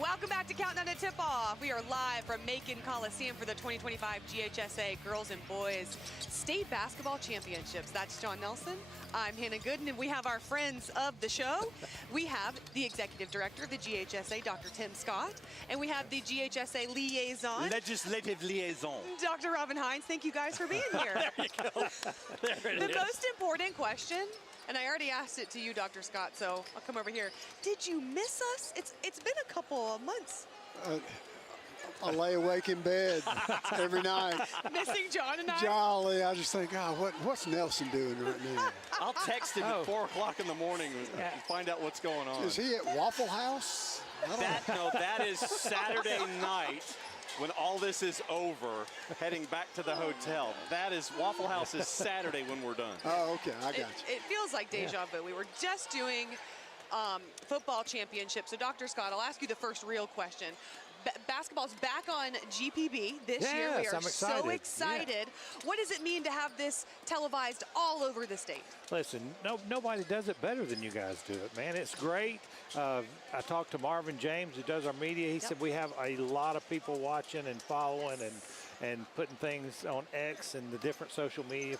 Welcome back to Countdown to Tip-Off. We are live from Macon Coliseum for the 2025 GHSA Girls and Boys State Basketball Championships. That's John Nelson. I'm Hannah Gooden, and we have our friends of the show. We have the Executive Director of the GHSA, Dr. Tim Scott, and we have the GHSA Liaison. Legislative Liaison. Dr. Robin Hines. Thank you guys for being here. There you go. There it is. The most important question, and I already asked it to you, Dr. Scott, so I'll come over here. Did you miss us? It's been a couple of months. I lay awake in bed every night. Missing John and I? Jolly, I just think, God, what's Nelson doing right now? I'll text him at 4 o'clock in the morning and find out what's going on. Is he at Waffle House? That is Saturday night when all this is over, heading back to the hotel. That is, Waffle House is Saturday when we're done. Oh, okay, I got you. It feels like deja vu. We were just doing football championships. So, Dr. Scott, I'll ask you the first real question. Basketball's back on GPB this year. We are so excited. Yeah. What does it mean to have this televised all over the state? Listen, nobody does it better than you guys do it, man. It's great. I talked to Marvin James, who does our media. He said we have a lot of people watching and following and putting things on X and the different social media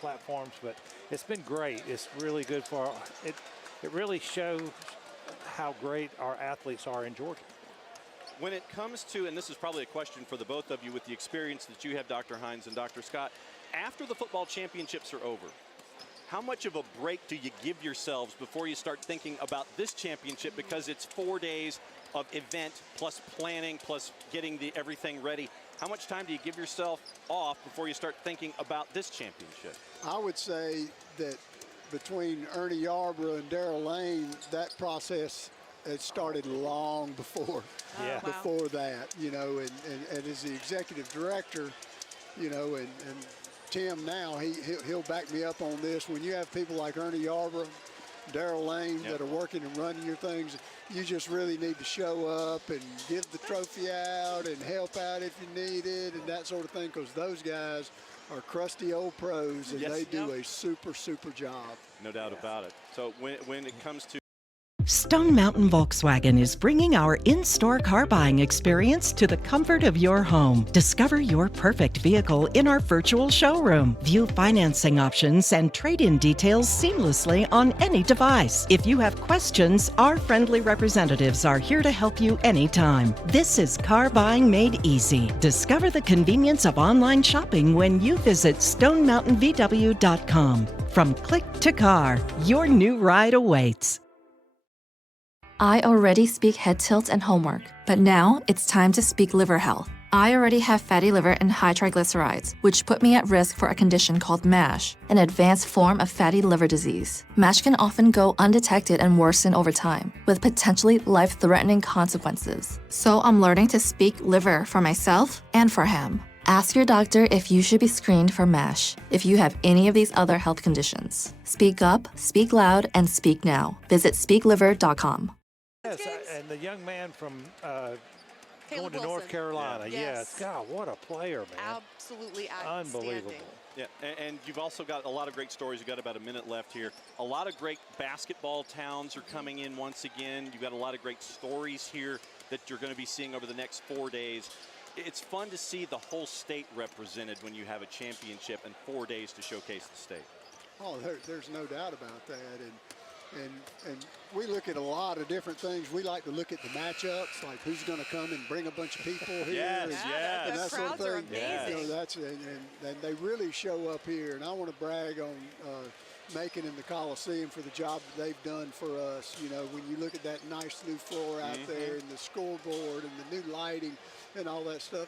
platforms. But it's been great. It's really good for it. It really shows how great our athletes are in Georgia. When it comes to, and this is probably a question for the both of you with the experience that you have, Dr. Hines and Dr. Scott, after the football championships are over, how much of a break do you give yourselves before you start thinking about this championship? Because it's 4 days of event plus planning plus getting everything ready. How much time do you give yourself off before you start thinking about this championship? I would say that between Ernie Yarborough and Darrell Lane, that process it started long before that, you know, and as the executive director, you know, and Tim now, he'll back me up on this. When you have people like Ernie Yarborough, Darrell Lane that are working and running your things, you just really need to show up and give the trophy out and help out if you need it and that sort of thing, because those guys are crusty old pros and they do a super job. No doubt about it. So when it comes to Stone Mountain Volkswagen is bringing our in-store car buying experience to the comfort of your home. Discover your perfect vehicle in our virtual showroom. View financing options and trade-in details seamlessly on any device. If you have questions, our friendly representatives are here to help you anytime. This is car buying made easy. Discover the convenience of online shopping when you visit stonemountainvw.com. From click to car, your new ride awaits. I already speak head tilt and homework, but now it's time to speak liver health. I already have fatty liver and high triglycerides, which put me at risk for a condition called MASH, an advanced form of fatty liver disease. MASH can often go undetected and worsen over time, with potentially life-threatening consequences. So I'm learning to speak liver for myself and for him. Ask your doctor if you should be screened for MASH if you have any of these other health conditions. Speak up, speak loud, and speak now. Visit speakliver.com. Yes, and the young man from going to North Carolina. Yes. God, what a player, man. Absolutely unbelievable. Yeah, and you've also got a lot of great stories. You've got about a minute left here. A lot of great basketball towns are coming in once again. You've got a lot of great stories here that you're going to be seeing over the next 4 days. It's fun to see the whole state represented when you have a championship and 4 days to showcase the state. Oh, there's no doubt about that. And we look at a lot of different things. We like to look at the matchups, like who's going to come and bring a bunch of people here. And that sort of thing. Are amazing. You know, and they really show up here. And I want to brag on Macon and the Coliseum for the job that they've done for us. You know, when you look at that nice new floor out there and the scoreboard and the new lighting and all that stuff,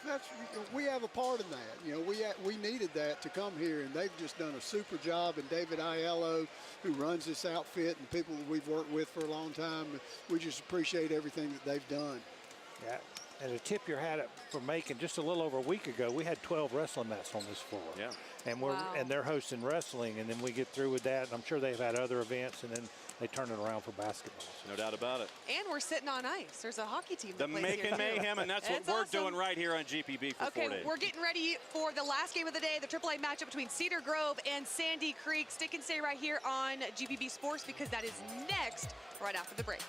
we have a part in that. You know, we needed that to come here, and they've just done a super job. And David Aiello, who runs this outfit, and people that we've worked with for a long time, we just appreciate everything that they've done. Yeah, and to tip your hat for Macon, just a little over a week ago, we had 12 wrestling mats on this floor. Yeah. And and they're hosting wrestling, and then we get through with that. And I'm sure they've had other events, and then they turn it around for basketball. So. No doubt about it. And we're sitting on ice. There's a hockey team. The Macon Mayhem, and that's what we're doing right here on GPB for 4 days. Okay, we're getting ready for the last game of the day, the AAA matchup between Cedar Grove and Sandy Creek. Stick and stay right here on GPB Sports, because that is next, right after the break.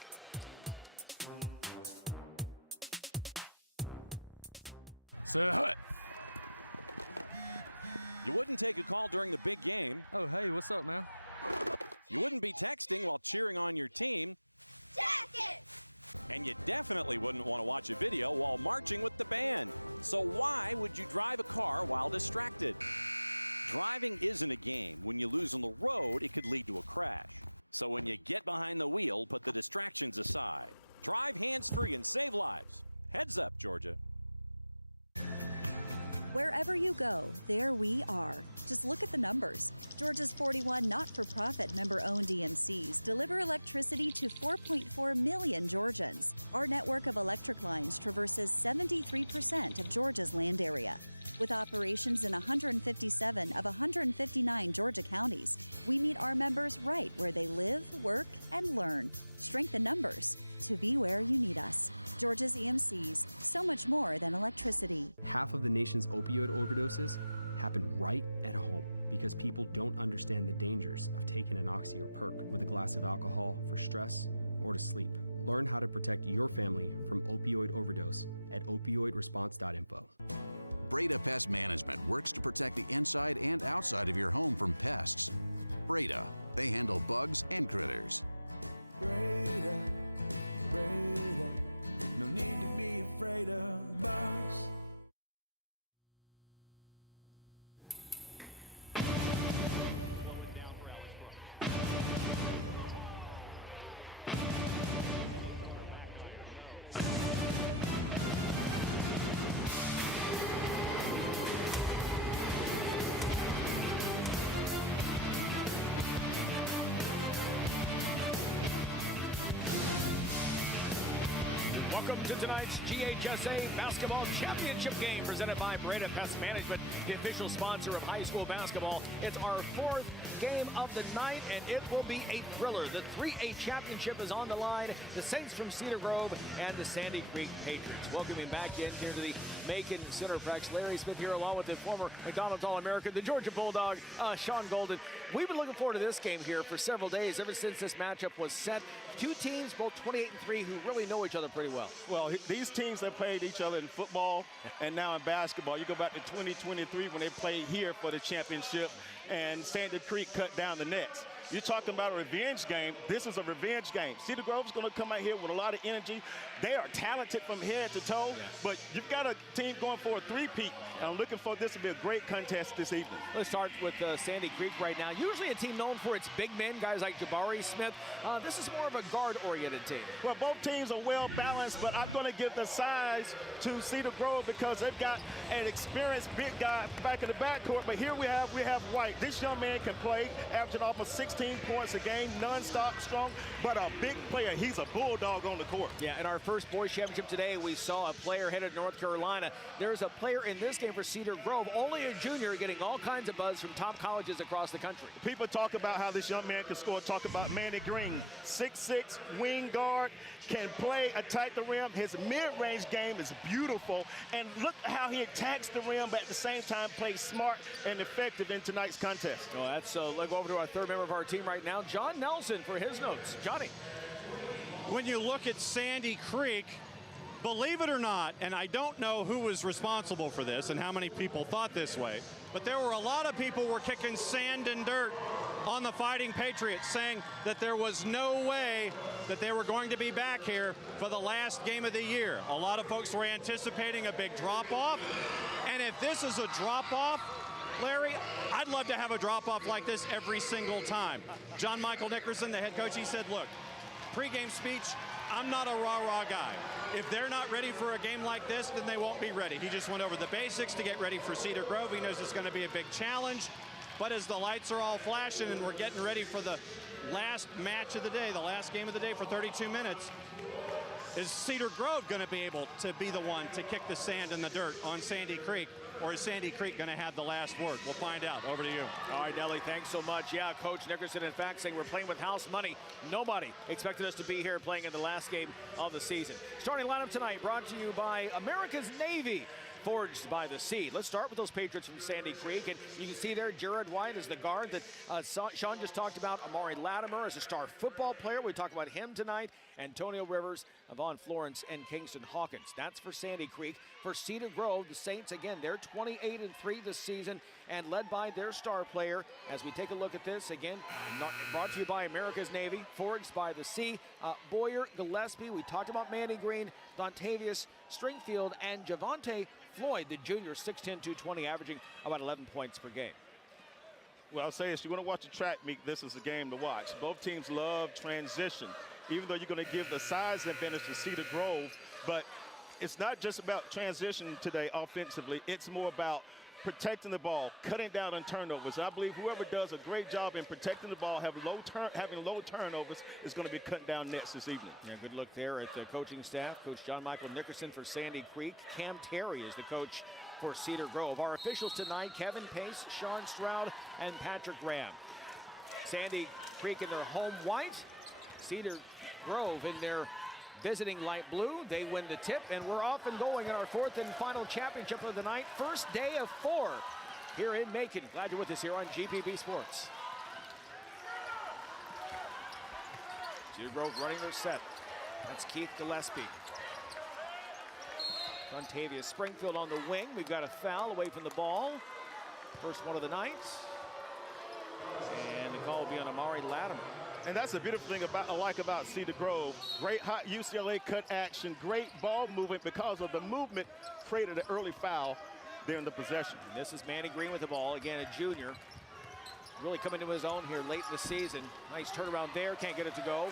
Welcome to tonight's GHSA Basketball Championship game presented by Breda Pest Management, the official sponsor of high school basketball. It's our fourth game of the night, and it will be a thriller. The 3A championship is on the line. The Saints from Cedar Grove and the Sandy Creek Patriots. Welcoming back in here to the Macon Centerplex, Larry Smith here along with the former McDonald's All-American, the Georgia Bulldog, Sean Golden. We've been looking forward to this game here for several days, ever since this matchup was set. Two teams, both 28-3, who really know each other pretty well. Well, these teams have played each other in football and now in basketball. You go back to 2023 when they played here for the championship, and Sandy Creek cut down the nets. You're talking about a revenge game. This is a revenge game. Cedar Grove's going to come out here with a lot of energy. They are talented from head to toe, but you've got a team going for a three-peat. And I'm looking for this to be a great contest this evening. Let's start with Sandy Creek right now. Usually a team known for its big men, guys like Jabari Smith. This is more of a guard-oriented team. Well, both teams are well balanced, but I'm going to give the size to Cedar Grove because they've got an experienced big guy back in the backcourt. But here we have White. This young man can play, averaging almost 16 points a game, non-stop, strong, but a big player. He's a bulldog on the court. Yeah, in our first boys championship today, we saw a player headed to North Carolina. There's a player in this game for Cedar Grove, only a junior, getting all kinds of buzz from top colleges across the country. People talk about how this young man can score. Talk about Manny Green, 6'6", wing guard, can play, attack the rim. His mid-range game is beautiful, and look how he attacks the rim, but at the same time plays smart and effective in tonight's contest. Well, let's go over to our third member of our team right now, John Nelson, for his notes. Johnny. When you look at Sandy Creek, believe it or not, and I don't know who was responsible for this and how many people thought this way, but there were a lot of people were kicking sand and dirt on the Fighting Patriots, saying that there was no way that they were going to be back here for the last game of the year. A lot of folks were anticipating a big drop-off, and if this is a drop-off, Larry, I'd love to have a drop-off like this every single time. John Michael Nickerson, the head coach, he said, look, pregame speech, I'm not a rah-rah guy. If they're not ready for a game like this, then they won't be ready. He just went over the basics to get ready for Cedar Grove. He knows it's going to be a big challenge. But as the lights are all flashing and we're getting ready for the last match of the day, the last game of the day for 32 minutes, is Cedar Grove going to be able to be the one to kick the sand and the dirt on Sandy Creek? Or is Sandy Creek going to have the last word? We'll find out. Over to you. All right, Nelly, thanks so much. Yeah, Coach Nickerson, in fact, saying we're playing with house money. Nobody expected us to be here playing in the last game of the season. Starting lineup tonight brought to you by America's Navy, forged by the sea. Let's start with those Patriots from Sandy Creek. And you can see there Jared White is the guard that Sean just talked about. Amari Latimer is a star football player. We talked about him tonight. Antonio Rivers, Von Florence, and Kingston Hawkins. That's for Sandy Creek. For Cedar Grove, the Saints, again, they're 28-3 this season and led by their star player. As we take a look at this, again, brought to you by America's Navy, forged by the sea. Boyer, Gillespie, we talked about Manny Green, Dontavius Stringfield, and Javante Floyd, the junior, 6'10", 220, averaging about 11 points per game. Well, I'll say this, you want to watch a track meet, this is a game to watch. Both teams love transition, even though you're going to give the size advantage to Cedar Grove, but it's not just about transition today offensively, it's more about protecting the ball, cutting down on turnovers. I believe whoever does a great job in protecting the ball, having low turnovers, is going to be cutting down nets this evening. Yeah, good look there at the coaching staff. Coach John Michael Nickerson for Sandy Creek. Cam Terry is the coach for Cedar Grove. Our officials tonight, Kevin Pace, Sean Stroud, and Patrick Graham. Sandy Creek in their home white, Cedar Grove in their visiting light blue. They win the tip, and we're off and going in our fourth and final championship of the night. First day of 4 here in Macon. Glad you're with us here on GPB Sports. Cedar Grove running their set. That's Keith Gillespie. Dontavius Springfield on the wing. We've got a foul away from the ball. First one of the night. And the call will be on Amari Latimer. And that's the beautiful thing I like about Cedar Grove. Great hot UCLA cut action, great ball movement because of the movement created an early foul there in the possession. And this is Manny Green with the ball, again a junior. Really coming to his own here late in the season. Nice turnaround there, can't get it to go.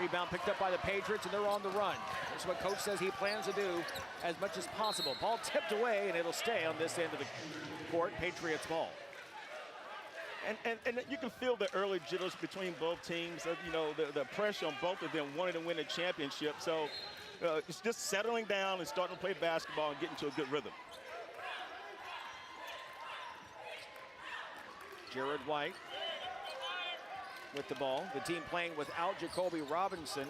Rebound picked up by the Patriots, and they're on the run. That's what Coach says he plans to do as much as possible. Ball tipped away, and it'll stay on this end of the court. Patriots ball. And you can feel the early jitters between both teams. You know, the pressure on both of them wanting to win a championship. So it's just settling down and starting to play basketball and getting to a good rhythm. Jared White with the ball. The team playing without Jacoby Robinson,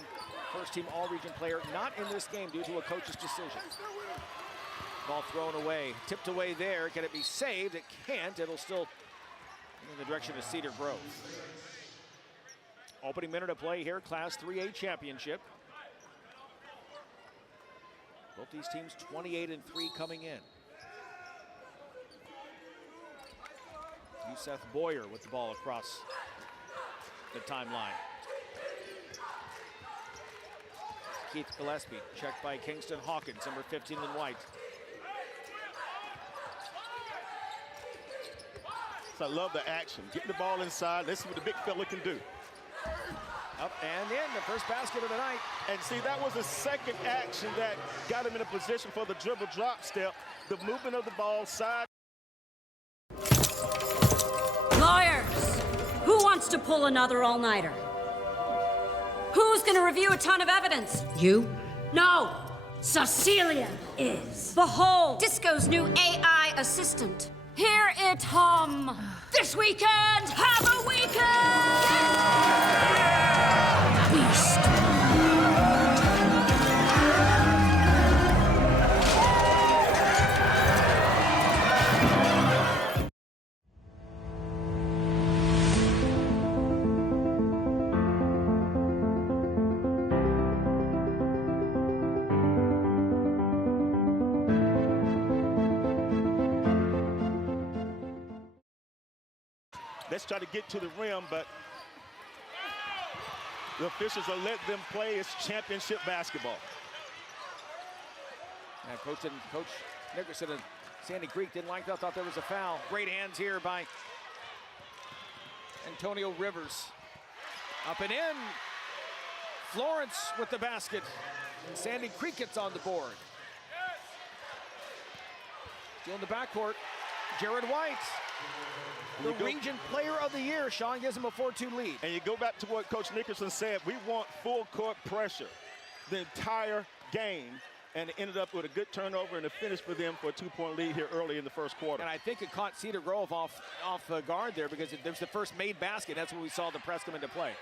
first-team All-Region player, not in this game due to a coach's decision. Ball thrown away, tipped away there. Can it be saved? It can't. It'll still in the direction of Cedar Grove. Opening minute of play here, Class 3A championship. Both these teams 28-3 coming in. Yusef Boyer with the ball across the timeline. Keith Gillespie checked by Kingston Hawkins, number 15 in white. So I love the action. Getting the ball inside. Let's see what the big fella can do. Up and in, the first basket of the night. And see, that was the second action that got him in a position for the dribble drop step. The movement of the ball side. Lawyers, who wants to pull another all-nighter? Who's gonna review a ton of evidence? You? No, Cecilia is. Behold, Disco's new AI assistant. Hear it hum. This weekend, have a weekend! Beast. Let's try to get to the rim, but the officials will let them play. It's championship basketball. And Coach Nickerson and Sandy Creek didn't like that, thought there was a foul. Great hands here by Antonio Rivers. Up and in. Florence with the basket. And Sandy Creek gets on the board. Still in the backcourt, Jared White. The region player of the year. Sean gives him a 4-2 lead. And you go back to what Coach Nickerson said. We want full court pressure the entire game. And it ended up with a good turnover and a finish for them for a 2-point lead here early in the first quarter. And I think it caught Cedar Grove off guard there because there's the first made basket. That's when we saw the press come into play.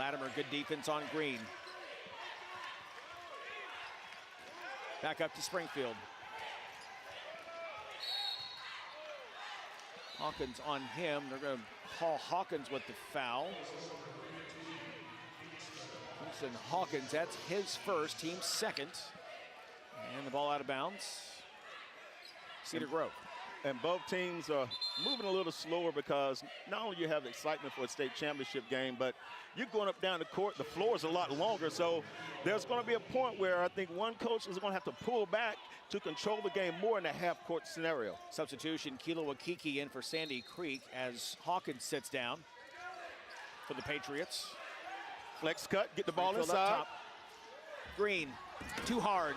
Latimer, good defense on Green. Back up to Springfield. Hawkins on him. They're going to call Hawkins with the foul. Kingston Hawkins, that's his first, team second. And the ball out of bounds. Cedar Grove. And both teams are moving a little slower because not only you have excitement for a state championship game, but you're going up down the court. The floor is a lot longer, so there's going to be a point where I think one coach is going to have to pull back to control the game more in a half-court scenario. Substitution, Kilo Akiki in for Sandy Creek as Hawkins sits down for the Patriots. Flex cut, get the ball inside. Green, too hard.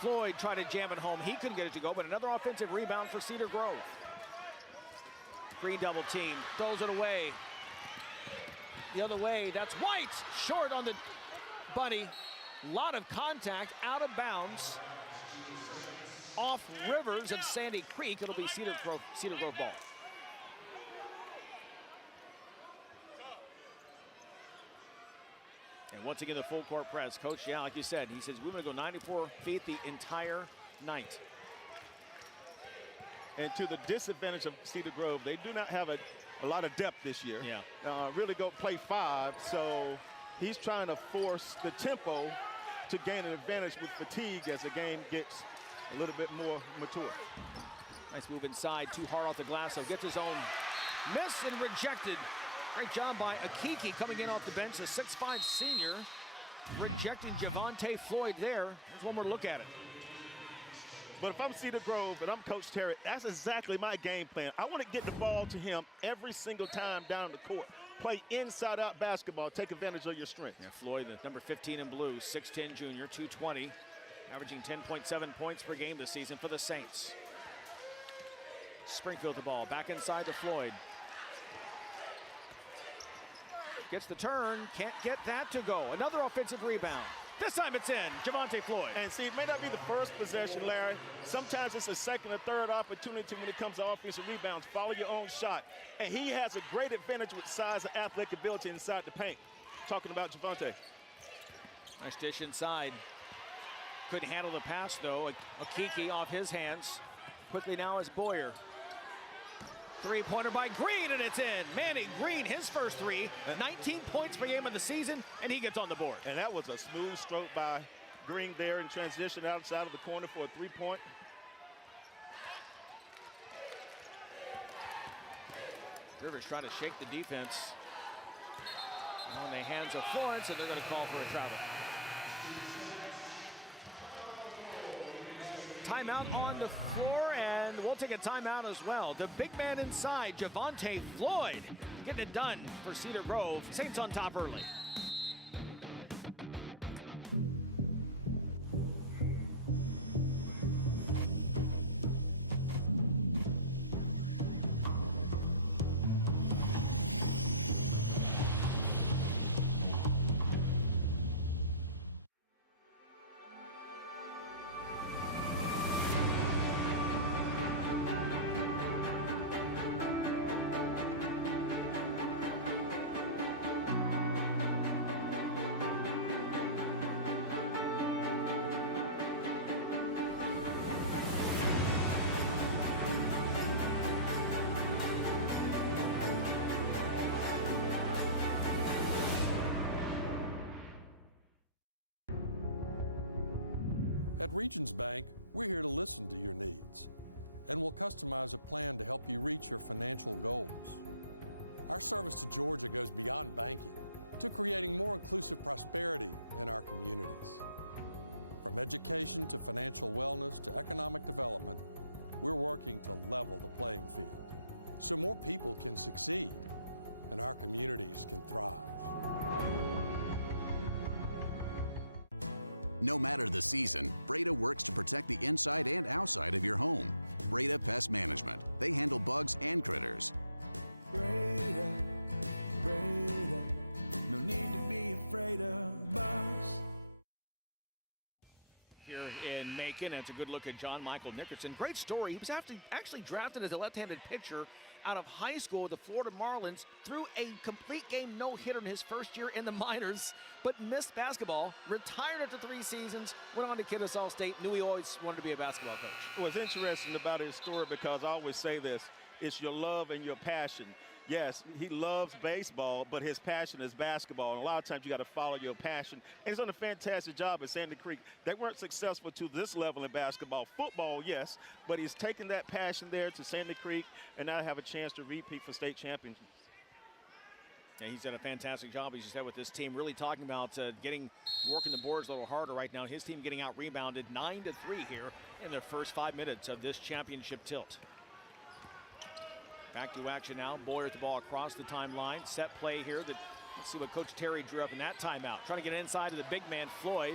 Floyd tried to jam it home. He couldn't get it to go, but another offensive rebound for Cedar Grove. Green double team, throws it away. The other way, that's White. Short on the bunny. Lot of contact, out of bounds. Off Rivers of Sandy Creek. It'll be Cedar Grove ball. And once again, the full court press. Coach, yeah, like you said, he says, we're going to go 94 feet the entire night. And to the disadvantage of Cedar Grove, they do not have a lot of depth this year. Yeah. Really go play 5, so he's trying to force the tempo to gain an advantage with fatigue as the game gets a little bit more mature. Nice move inside, too hard off the glass, so gets his own miss and rejected. Great job by Akiki coming in off the bench, the 6'5" senior, rejecting Javante Floyd there. There's one more look at it. But if I'm Cedar Grove and I'm Coach Terry, that's exactly my game plan. I want to get the ball to him every single time down the court. Play inside-out basketball, take advantage of your strength. Yeah, Floyd, the number 15 in blue, 6'10" junior, 220, averaging 10.7 points per game this season for the Saints. Springfield the ball, back inside to Floyd. gets the turn, can't get that to go. Another offensive rebound. This time it's in, Javonte Floyd. And see, it may not be the first possession, Larry. Sometimes it's a second or third opportunity when it comes to offensive rebounds. Follow your own shot. And he has a great advantage with size and athletic ability inside the paint. Talking about Javonte. Nice dish inside. Couldn't handle the pass, though. A Kiki off his hands. Quickly now is Boyer. Three-pointer by Green, and it's in. Manny Green, his first three, 19 points per game of the season, and he gets on the board. And that was a smooth stroke by Green there in transition outside of the corner for a three-point. Rivers trying to shake the defense. On the hands of Florence, and they're going to call for a travel. Timeout on the floor, and we'll take a timeout as well. The big man inside, Javonte Floyd, getting it done for Cedar Grove. Saints on top early. Here in Macon, and it's a good look at John Michael Nickerson. Great story. He was actually drafted as a left-handed pitcher out of high school with the Florida Marlins, threw a complete game no-hitter in his first year in the minors, but missed basketball, retired after 3 seasons, went on to Kennesaw State, knew he always wanted to be a basketball coach. What's interesting about his story, because I always say this, it's your love and your passion. Yes, he loves baseball, but his passion is basketball. And a lot of times you got to follow your passion. And he's done a fantastic job at Sandy Creek. They weren't successful to this level in basketball. Football, yes, but he's taken that passion there to Sandy Creek and now have a chance to repeat for state championships. Yeah, he's done a fantastic job, as you said, with this team. Really talking about working the boards a little harder right now. His team getting out rebounded 9-3 here in the first 5 minutes of this championship tilt. Back to action now. Boyer with the ball across the timeline. Set play here. Let's see what Coach Terry drew up in that timeout. Trying to get inside to the big man, Floyd.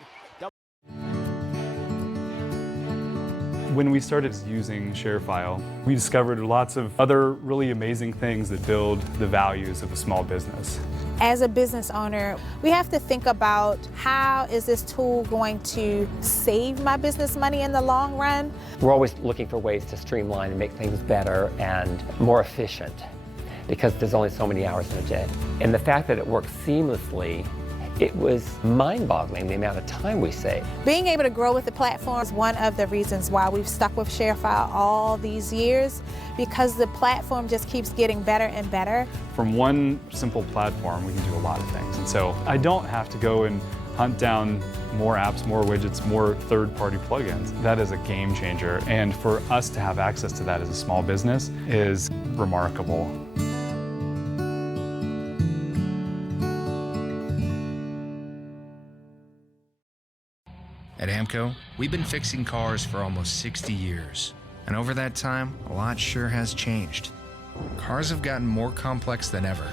When we started using ShareFile, we discovered lots of other really amazing things that build the values of a small business. As a business owner, we have to think about how is this tool going to save my business money in the long run. We're always looking for ways to streamline and make things better and more efficient because there's only so many hours in a day. And the fact that it works seamlessly, it was mind-boggling the amount of time we saved. Being able to grow with the platform is one of the reasons why we've stuck with ShareFile all these years, because the platform just keeps getting better and better. From one simple platform, we can do a lot of things. And so I don't have to go and hunt down more apps, more widgets, more third-party plugins. That is a game changer. And for us to have access to that as a small business is remarkable. At AMCO, we've been fixing cars for almost 60 years. And over that time, a lot sure has changed. Cars have gotten more complex than ever.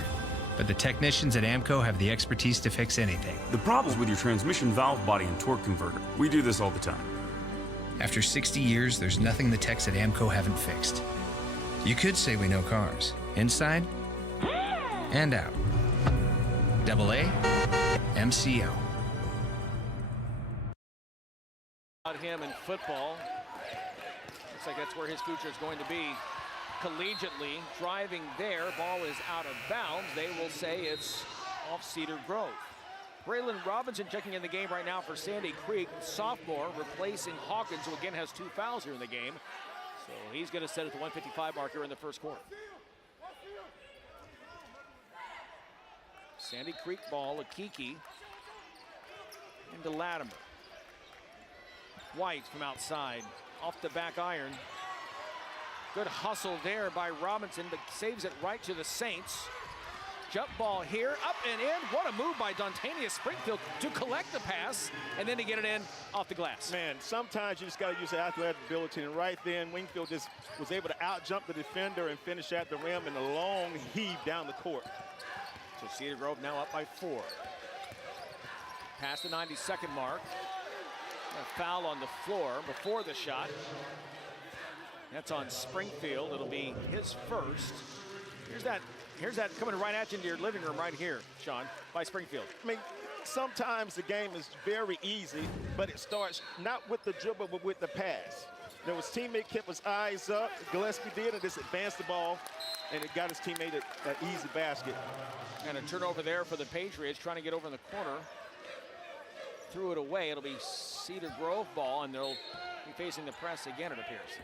But the technicians at AMCO have the expertise to fix anything. The problem's with your transmission valve body and torque converter. We do this all the time. After 60 years, there's nothing the techs at AMCO haven't fixed. You could say we know cars, inside and out. AA MCO. About him in football. Looks like that's where his future is going to be. Collegiately, driving there, ball is out of bounds. They will say it's off Cedar Grove. Braylon Robinson checking in the game right now for Sandy Creek, sophomore, replacing Hawkins, who again has 2 fouls here in the game. So he's going to set at the 155 mark here in the first quarter. Sandy Creek ball, Akiki into Latimer. White from outside, off the back iron. Good hustle there by Robinson, but saves it right to the Saints. Jump ball here, up and in. What a move by Dontanius Springfield to collect the pass and then to get it in off the glass. Man, sometimes you just got to use the athletic ability, and right then Wingfield just was able to out-jump the defender and finish at the rim in a long heave down the court. So Cedar Grove now up by 4. Past the 90-second mark. A foul on the floor before the shot. That's on Springfield. It'll be his first. Here's that coming right at you into your living room right here, Sean, by Springfield. I mean, sometimes the game is very easy, but it starts not with the dribble, but with the pass. His teammate kept his eyes up. Gillespie did, and just advanced the ball, and it got his teammate an easy basket. And a turnover there for the Patriots, trying to get over in the corner. Threw it away. It'll be Cedar Grove ball, and they'll be facing the press again, it appears.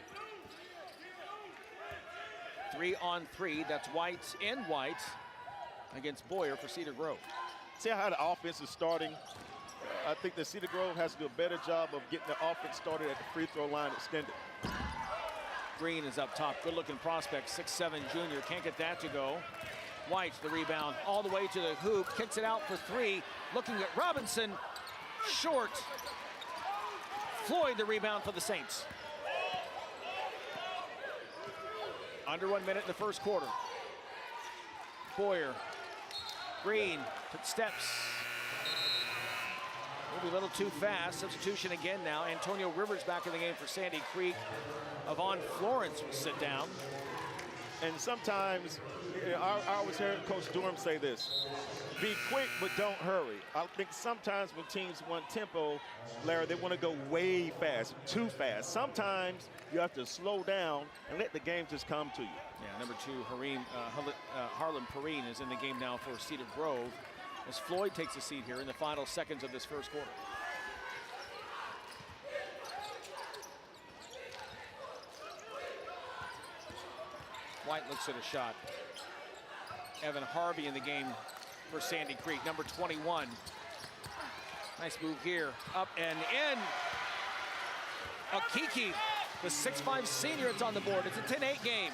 3-on-3, that's White in White against Boyer for Cedar Grove. See how the offense is starting? I think that Cedar Grove has to do a better job of getting the offense started at the free throw line extended. Green is up top, good looking prospect, 6'7" junior, can't get that to go. White, the rebound, all the way to the hoop, kicks it out for 3, looking at Robinson, short. Floyd, the rebound for the Saints. Under 1 minute in the first quarter. Boyer, Green, took steps. Maybe a little too fast. Substitution again now. Antonio Rivers back in the game for Sandy Creek. Avon Florence will sit down. And sometimes, I always heard Coach Durham say this: be quick, but don't hurry. I think sometimes when teams want tempo, Larry, they want to go way fast, too fast. Sometimes you have to slow down and let the game just come to you. Yeah, number 2, Harlan Perrine is in the game now for Cedar Grove as Floyd takes a seat here in the final seconds of this first quarter. White looks at a shot. Evan Harvey in the game for Sandy Creek, number 21. Nice move here, up and in. Akiki, the 6'5" senior, it's on the board. It's a 10-8 game.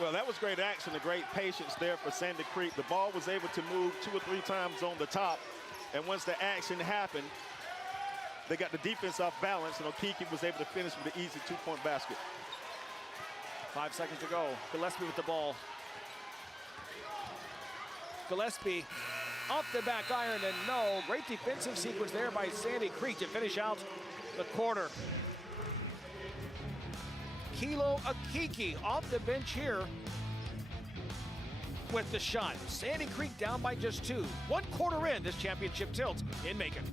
Well, that was great action, a great patience there for Sandy Creek. The ball was able to move 2 or 3 times on the top, and once the action happened, they got the defense off balance, and Akiki was able to finish with an easy 2-point basket. 5 seconds to go. Gillespie with the ball. Gillespie off the back iron, and no. Great defensive sequence there by Sandy Creek to finish out the quarter. Kilo Akiki off the bench here with the shot. Sandy Creek down by just 2. 1 quarter in this championship tilt in Macon.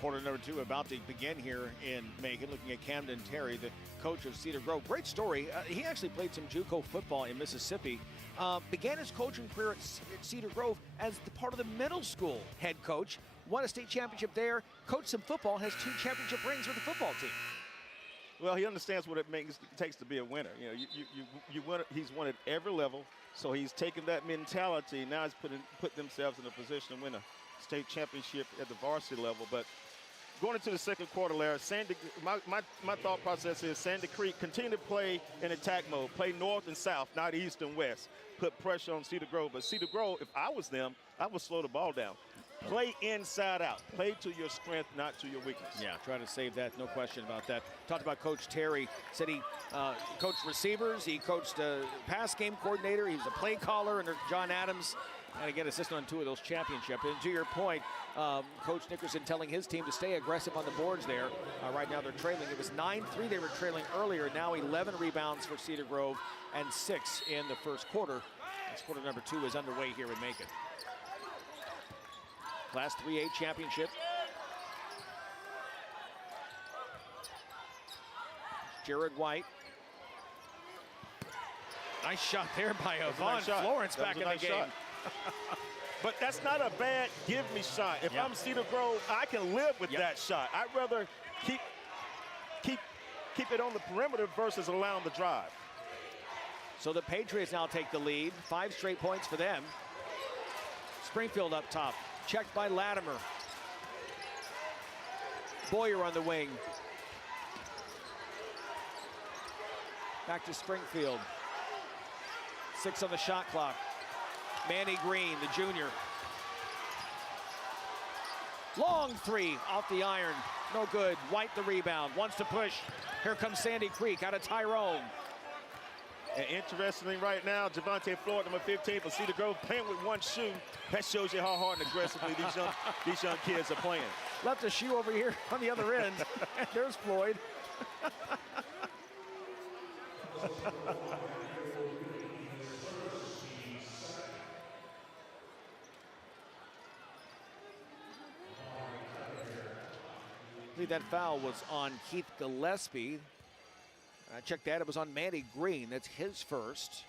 Quarter number 2 about to begin here in Macon. Looking at Camden Terry, the coach of Cedar Grove. Great story. He actually played some JUCO football in Mississippi. Began his coaching career at Cedar Grove as the part of the middle school head coach. Won a state championship there. Coached some football. Has 2 championship rings with the football team. Well, he understands what it takes to be a winner. You know, you win. He's won at every level, so he's taken that mentality. Now he's put themselves in a position to win a state championship at the varsity level. But going into the second quarter, Larry, my thought process is Sandy Creek continue to play in attack mode, play north and south, not east and west. Put pressure on Cedar Grove. But Cedar Grove, if I was them, I would slow the ball down. Play inside out. Play to your strength, not to your weakness. Yeah, trying to save that, no question about that. Talked about Coach Terry. Said he coached receivers. He coached pass game coordinator. He was a play caller under John Adams. And again, assistant on 2 of those championships. And to your point, Coach Nickerson telling his team to stay aggressive on the boards there. Right now they're trailing. It was 9-3 they were trailing earlier. Now 11 rebounds for Cedar Grove and 6 in the first quarter. This quarter number 2 is underway here in Macon. Class 3A championship. Jared White. Nice shot there by Yvonne Florence back in the game. But that's not a bad give-me shot. If I'm Cedar Grove, I can live with that shot. I'd rather keep it on the perimeter versus allowing the drive. So the Patriots now take the lead. 5 straight points for them. Springfield up top. Checked by Latimer. Boyer on the wing. Back to Springfield. 6 on the shot clock. Manny Green, the junior. Long 3 off the iron. No good. White the rebound. Wants to push. Here comes Sandy Creek out of Tyrone. And interestingly right now, Javante Floyd, number 15 for Cedar Grove, playing with 1 shoe. That shows you how hard and aggressively these young kids are playing. Left a shoe over here on the other end. There's Floyd. I believe that foul was on Keith Gillespie. I checked that. It was on Manny Green. That's his first.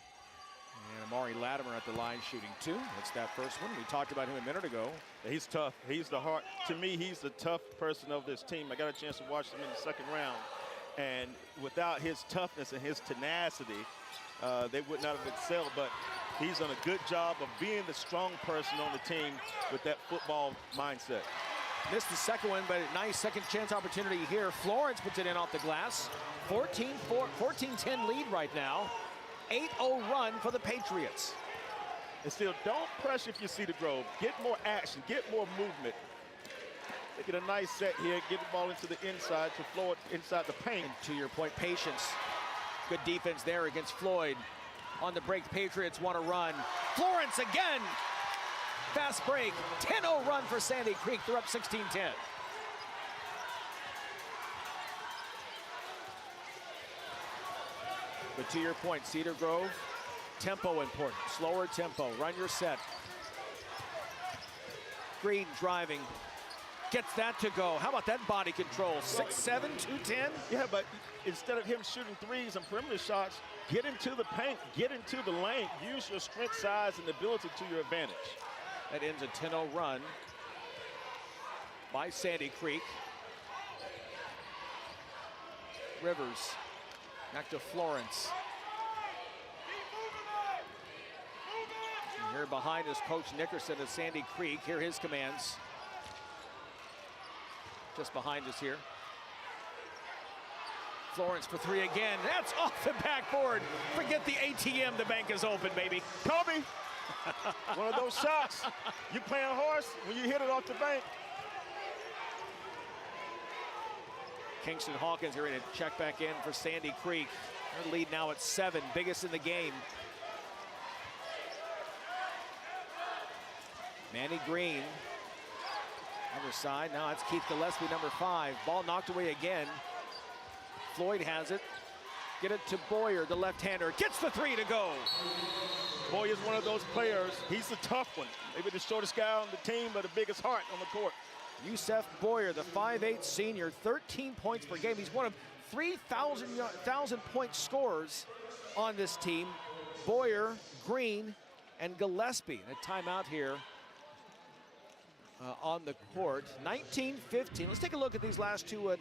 And Amari Latimer at the line shooting 2. That's that first one. We talked about him a minute ago. He's tough. He's the heart. To me, he's the tough person of this team. I got a chance to watch him in the second round. And without his toughness and his tenacity, they would not have excelled. But he's done a good job of being the strong person on the team with that football mindset. Missed the second one, but a nice second chance opportunity here. Florence puts it in off the glass. 14-10 lead right now. 8-0 run for the Patriots. And still, don't pressure if you see the Grove. Get more action, get more movement. They get a nice set here, get the ball into the inside to Floyd inside the paint. And to your point, patience. Good defense there against Floyd. On the break, Patriots want to run. Florence again. Fast break. 10-0 run for Sandy Creek. They're up 16-10. But to your point, Cedar Grove, tempo important. Slower tempo. Run your set. Green driving. Gets that to go. How about that body control? 6'7", 210? Yeah, but instead of him shooting threes and perimeter shots, get into the paint, get into the lane. Use your strength, size, and ability to your advantage. That ends a 10-0 run by Sandy Creek. Rivers back to Florence. And here behind us, Coach Nickerson of Sandy Creek. Hear his commands. Just behind us here. Florence for 3 again. That's off the backboard. Forget the ATM. The bank is open, baby. Kobe. One of those shots. You playing horse when you hit it off the bank. Kingston Hawkins here to check back in for Sandy Creek. Their lead now at 7, biggest in the game. Manny Green. Other side, now it's Keith Gillespie, number 5. Ball knocked away again. Floyd has it. Get it to Boyer, the left-hander. Gets the 3 to go. Boyer is one of those players. He's the tough one. Maybe the shortest guy on the team, but the biggest heart on the court. Yusef Boyer, the 5'8" senior, 13 points per game. He's one of 3,000-point scorers on this team. Boyer, Green, and Gillespie. A timeout here on the court. 19-15. Let's take a look at these last two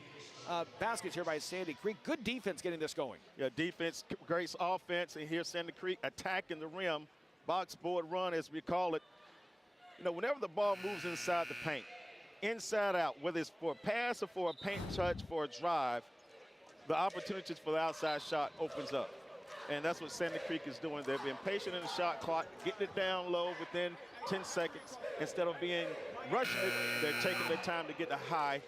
baskets here by Sandy Creek. Good defense getting this going. Yeah, defense, great offense, and here's Sandy Creek attacking the rim. Box board run, as we call it. You know, whenever the ball moves inside the paint, inside out, whether it's for a pass or for a paint touch, for a drive, the opportunities for the outside shot opens up. And that's what Sandy Creek is doing. They're being patient in the shot clock, getting it down low within 10 seconds. Instead of being rushing it, they're taking their time to get a high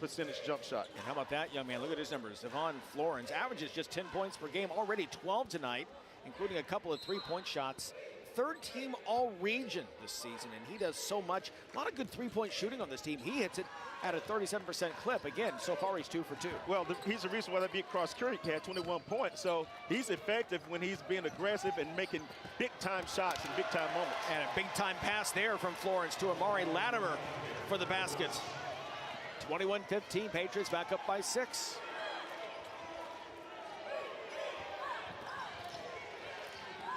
percentage jump shot. And how about that, young man? Look at his numbers. Devon Florence averages just 10 points per game, already 12 tonight, including a couple of three-point shots. Third team all-region this season, and he does so much. A lot of good three-point shooting on this team. He hits it at a 37% clip. Again, so far he's 2 for 2. Well, he's the reason why they beat Cross Creek. He had 21 points, so he's effective when he's being aggressive and making big-time shots in big-time moments. And a big-time pass there from Florence to Amari Latimer for the basket. 21-15, Patriots back up by 6.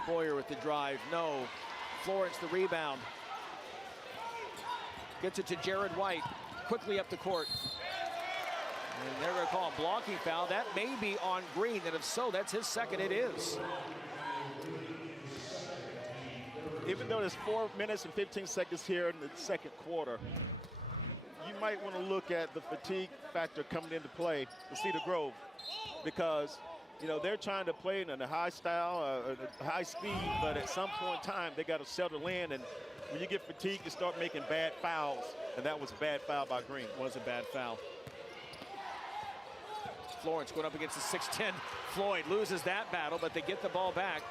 Boyer with the drive, no. Florence the rebound. Gets it to Jared White, quickly up the court. And they're gonna call a blocking foul. That may be on Green, and if so, that's his second. It is. Even though there's 4 minutes and 15 seconds here in the second quarter, you might want to look at the fatigue factor coming into play for Cedar Grove, because you know, they're trying to play in a high style, high speed, but at some point in time, they got to settle in. And when you get fatigued, you start making bad fouls. And that was a bad foul by Green. Was a bad foul. Florence going up against the 6'10". Floyd loses that battle, but they get the ball back.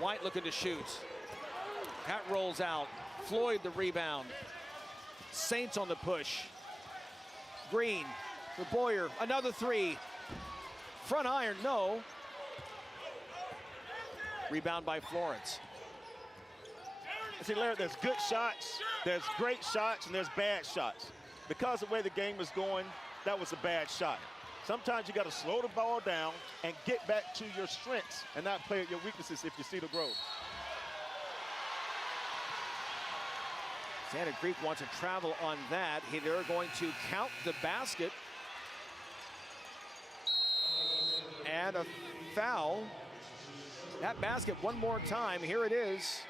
White looking to shoot. That rolls out. Floyd the rebound. Saints on the push. Green for Boyer. Another three. Front iron, no. Rebound by Florence. See, Larry, there's good shots, there's great shots, and there's bad shots. Because of the way the game is going, that was a bad shot. Sometimes you got to slow the ball down and get back to your strengths and not play at your weaknesses if you see the growth. Santa Creek wants to travel on that. They're going to count the basket. And a foul. That basket one more time. Here it is.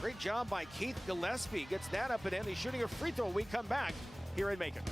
Great job by Keith Gillespie. Gets that up and in. He's shooting a free throw. We come back here in Macon.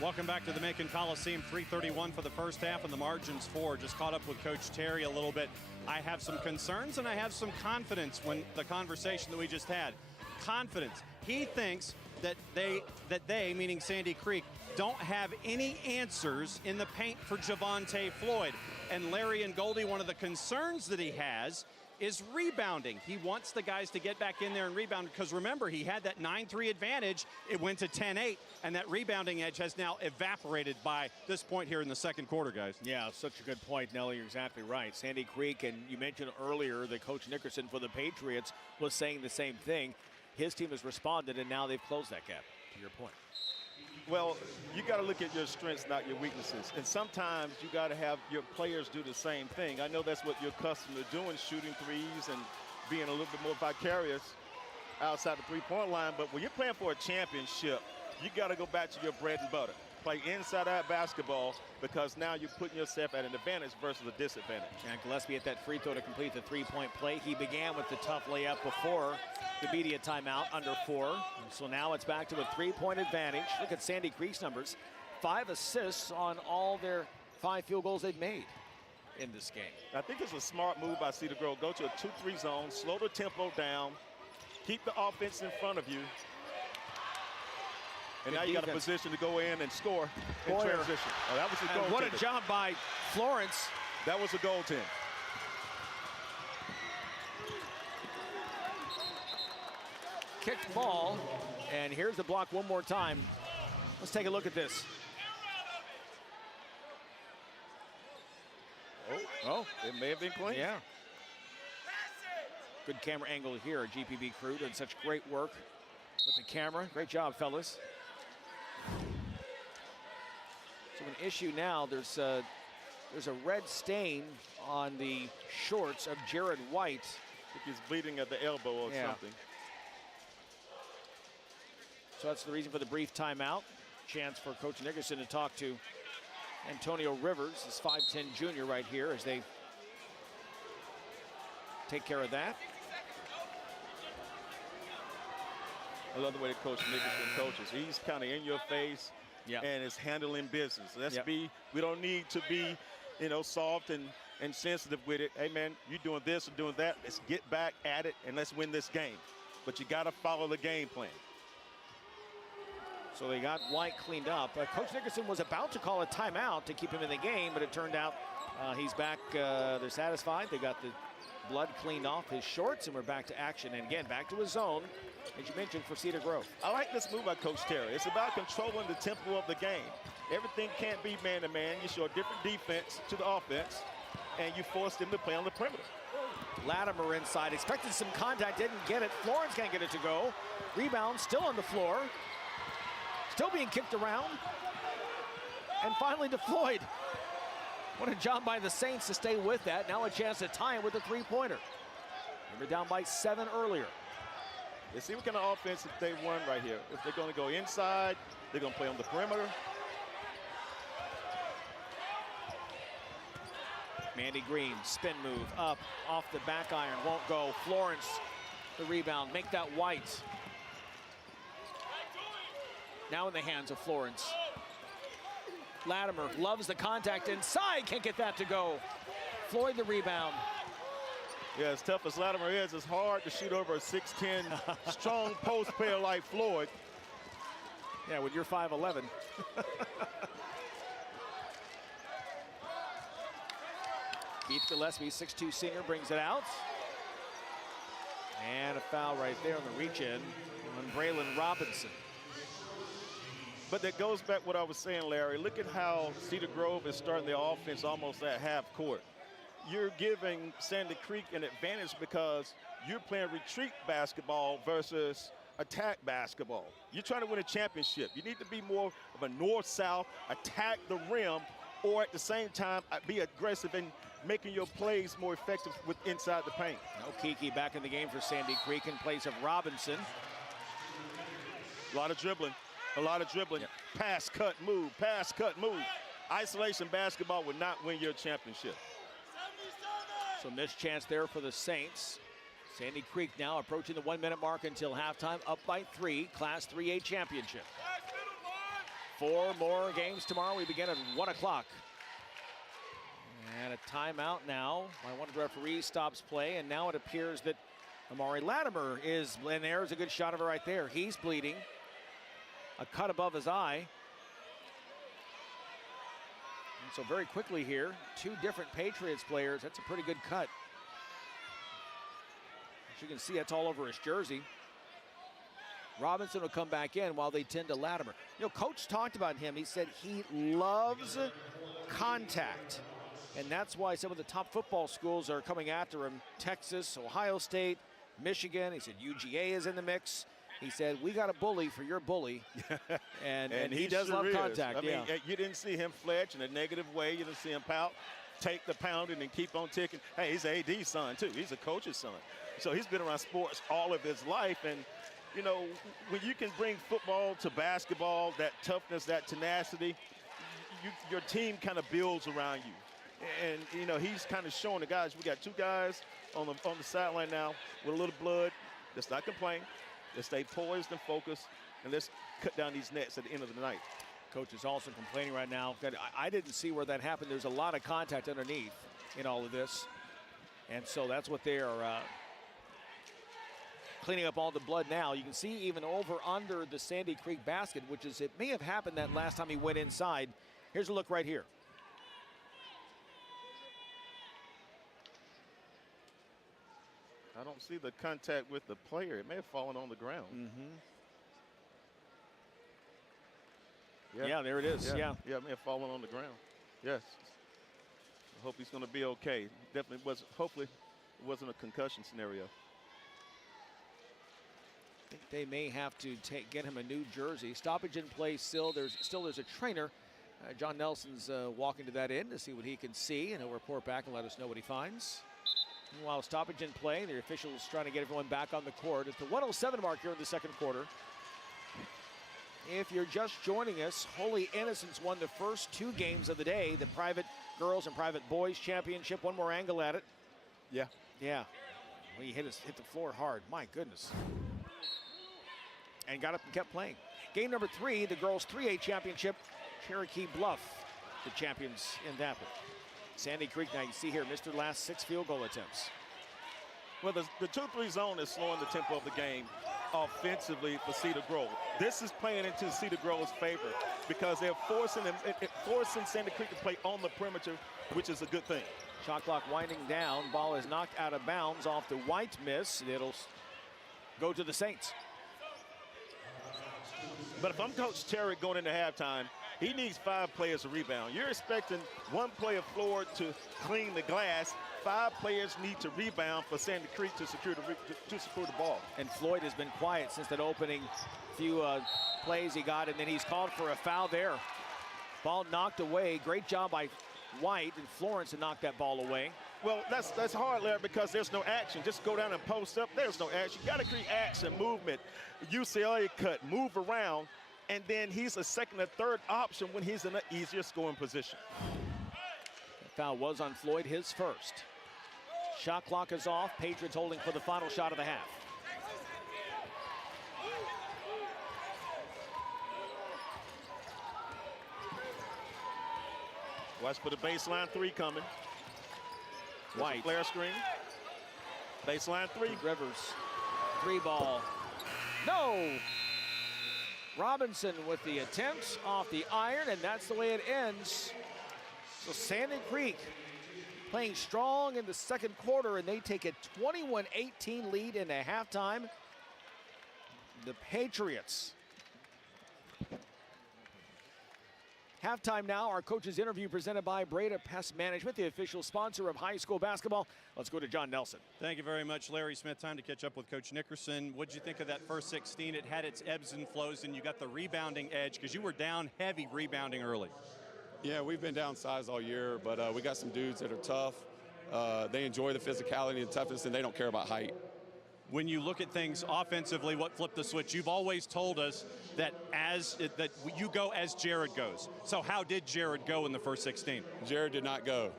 Welcome back to the Macon Coliseum. 3:31 for the first half, and the margin's 4. Just caught up with Coach Terry a little bit. I have some concerns and I have some confidence when the conversation that we just had. Confidence. He thinks that they, meaning Sandy Creek, don't have any answers in the paint for Javonte Floyd. And Larry and Goldie, one of the concerns that he has is rebounding. He wants the guys to get back in there and rebound because remember, he had that 9-3 advantage. It went to 10-8, and that rebounding edge has now evaporated by this point here in the second quarter, guys. Yeah, such a good point, Nelly. You're exactly right. Sandy Creek, and you mentioned earlier that Coach Nickerson for the Patriots was saying the same thing. His team has responded, and now they've closed that gap, to your point. Well, you got to look at your strengths, not your weaknesses. And sometimes you got to have your players do the same thing. I know that's what you're accustomed to doing, shooting threes and being a little bit more vicarious outside the three-point line. But when you're playing for a championship, you got to go back to your bread and butter. Play inside-out basketball because now you're putting yourself at an advantage versus a disadvantage. And Gillespie at that free throw to complete the three-point play. He began with the tough layup before the media timeout, under 4. And so now it's back to a three-point advantage. Look at Sandy Creek's numbers. 5 assists on all their 5 field goals they've made in this game. I think it's a smart move by Cedar Grove. Go to a 2-3 zone, slow the tempo down, keep the offense in front of you. And now you got a position to go in and score in transition. Oh, that was a goal. What a job by Florence. That was a goaltend. Kicked ball, and here's the block one more time. Let's take a look at this. Oh, it may have been clean. Yeah. Good camera angle here. GPB crew doing such great work with the camera. Great job, fellas. So an issue now, there's a red stain on the shorts of Jared White. I think he's bleeding at the elbow or something. So that's the reason for the brief timeout. Chance for Coach Nickerson to talk to Antonio Rivers, this 5'10" junior right here, as they take care of that. I love the way that Coach Nickerson coaches. He's kind of in your face and is handling business. We don't need to be, soft and sensitive with it. Hey, man, you're doing this or doing that. Let's get back at it and let's win this game. But you got to follow the game plan. So they got White cleaned up. Coach Nickerson was about to call a timeout to keep him in the game, but it turned out he's back. They're satisfied. They got the blood cleaned off his shorts, and we're back to action. And again, back to his zone, as you mentioned, for Cedar Grove. I like this move by Coach Terry. It's about controlling the tempo of the game. Everything can't be man-to-man. You show a different defense to the offense, and you force them to play on the perimeter. Latimer inside, expected some contact, didn't get it. Florence can't get it to go. Rebound still on the floor. Still being kicked around. And finally to Floyd. What a job by the Saints to stay with that. Now a chance to tie it with a three-pointer. They were down by 7 earlier. You see what kind of offense they run right here. If they're going to go inside, they're going to play on the perimeter. Mandy Green, spin move, up, off the back iron, won't go. Florence, the rebound, make that White. Now in the hands of Florence. Latimer loves the contact inside, can't get that to go. Floyd the rebound. Yeah, as tough as Latimer is, it's hard to shoot over a 6'10", strong post player like Floyd. Yeah, when you're 5'11". Keith Gillespie, 6'2" senior, brings it out. And a foul right there on the reach-in on Braylon Robinson. But that goes back what I was saying, Larry. Look at how Cedar Grove is starting their offense almost at half court. You're giving Sandy Creek an advantage because you're playing retreat basketball versus attack basketball. You're trying to win a championship. You need to be more of a north-south, attack the rim, or at the same time be aggressive in making your plays more effective with inside the paint. No Kiki back in the game for Sandy Creek in place of Robinson. A lot of dribbling. A lot of dribbling. Yep. Pass, cut, move. Pass, cut, move. Isolation basketball would not win your championship. So missed chance there for the Saints. Sandy Creek now approaching the 1 minute mark until halftime, up by 3, Class 3A championship. 4 more games tomorrow. We begin at 1 o'clock. And a timeout now. One of the referees stops play, and now it appears that Amari Latimer is, and there's a good shot of it right there. He's bleeding. A cut above his eye. And so very quickly here, 2 different Patriots players. That's a pretty good cut. As you can see, that's all over his jersey. Robinson will come back in while they tend to Latimer. You know, Coach talked about him. He said he loves contact. And that's why some of the top football schools are coming after him. Texas, Ohio State, Michigan. He said UGA is in the mix. He said, we got a bully for your bully. and he does sure love is. contact. I mean, you didn't see him fletch in a negative way. You didn't see him pout, take the pounding and keep on ticking. Hey, he's AD's son, too. He's a coach's son. So he's been around sports all of his life. And, you know, when you can bring football to basketball, that toughness, that tenacity, your team kind of builds around you. And, you know, he's kind of showing the guys. We got 2 guys on the sideline now with a little blood. Let's not complain. Let's stay poised and focused, and let's cut down these nets at the end of the night. Coach is also complaining right now that I didn't see where that happened. There's a lot of contact underneath in all of this. And so that's what they are cleaning up all the blood now. You can see even over under the Sandy Creek basket, which is, it may have happened that last time he went inside. Here's a look right here. I don't see the contact with the player. It may have fallen on the ground. Yeah, there it is. Yeah, it may have fallen on the ground. Yes. I hope he's going to be okay. Definitely was. Hopefully, it wasn't a concussion scenario. I think they may have to get him a new jersey. Stoppage in play still. There's a trainer. John Nelson's walking to that end to see what he can see, and he'll report back and let us know what he finds. Meanwhile, stoppage in play. The officials trying to get everyone back on the court at the 1:07 mark here in the second quarter. If you're just joining us, Holy Innocents won the first 2 games of the day, the private girls and private boys championship. One more angle at it. Yeah. Well, he hit the floor hard. My goodness. And got up and kept playing. Game number 3, the girls 3A championship. Cherokee Bluff, the champions in that one. Sandy Creek, now you see here, missed their last 6 field goal attempts. Well, the 2-3 zone is slowing the tempo of the game offensively for Cedar Grove. This is playing into Cedar Grove's favor because they're forcing Sandy Creek to play on the perimeter, which is a good thing. Shot clock winding down. Ball is knocked out of bounds off the White miss. It'll go to the Saints. But if I'm Coach Terry going into halftime, he needs 5 players to rebound. You're expecting 1 player floor to clean the glass. 5 players need to rebound for Sandy Creek to secure the ball. And Floyd has been quiet since that opening few plays he got, and then he's called for a foul there. Ball knocked away. Great job by White and Florence to knock that ball away. Well, that's hard, Larry, because there's no action. Just go down and post up. There's no action. You got to create action, movement. UCLA cut, move around. And then he's a second or third option when he's in an easier scoring position. The foul was on Floyd, his first. Shot clock is off. Patriots holding for the final shot of the half. Watch for the baseline 3 coming. White. Flare screen. Baseline 3. Rivers. 3 ball. No! Robinson with the attempt off the iron, and that's the way it ends. So Sandy Creek playing strong in the second quarter, and they take a 21-18 lead into halftime. The Patriots. Halftime now, our coach's interview presented by Breda Pest Management, the official sponsor of high school basketball. Let's go to John Nelson. Thank you very much, Larry Smith. Time to catch up with Coach Nickerson. What did you think of that first 16? It had its ebbs and flows, and you got the rebounding edge because you were down heavy rebounding early. Yeah, we've been down size all year, but we got some dudes that are tough. They enjoy the physicality and toughness, and they don't care about height. When you look at things offensively, what flipped the switch? You've always told us that that you go as Jared goes. So how did Jared go in the first 16? Jared did not go.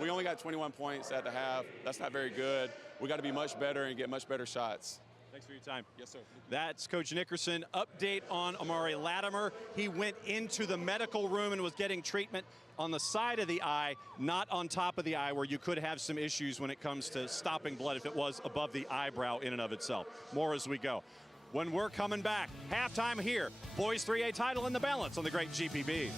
We only got 21 points at the half. That's not very good. We got to be much better and get much better shots. Thanks for your time. Yes, sir. That's Coach Nickerson. Update on Amari Latimer. He went into the medical room and was getting treatment on the side of the eye, not on top of the eye, where you could have some issues when it comes to stopping blood if it was above the eyebrow in and of itself. More as we go. When we're coming back, halftime here. Boys 3A title in the balance on the great GPB.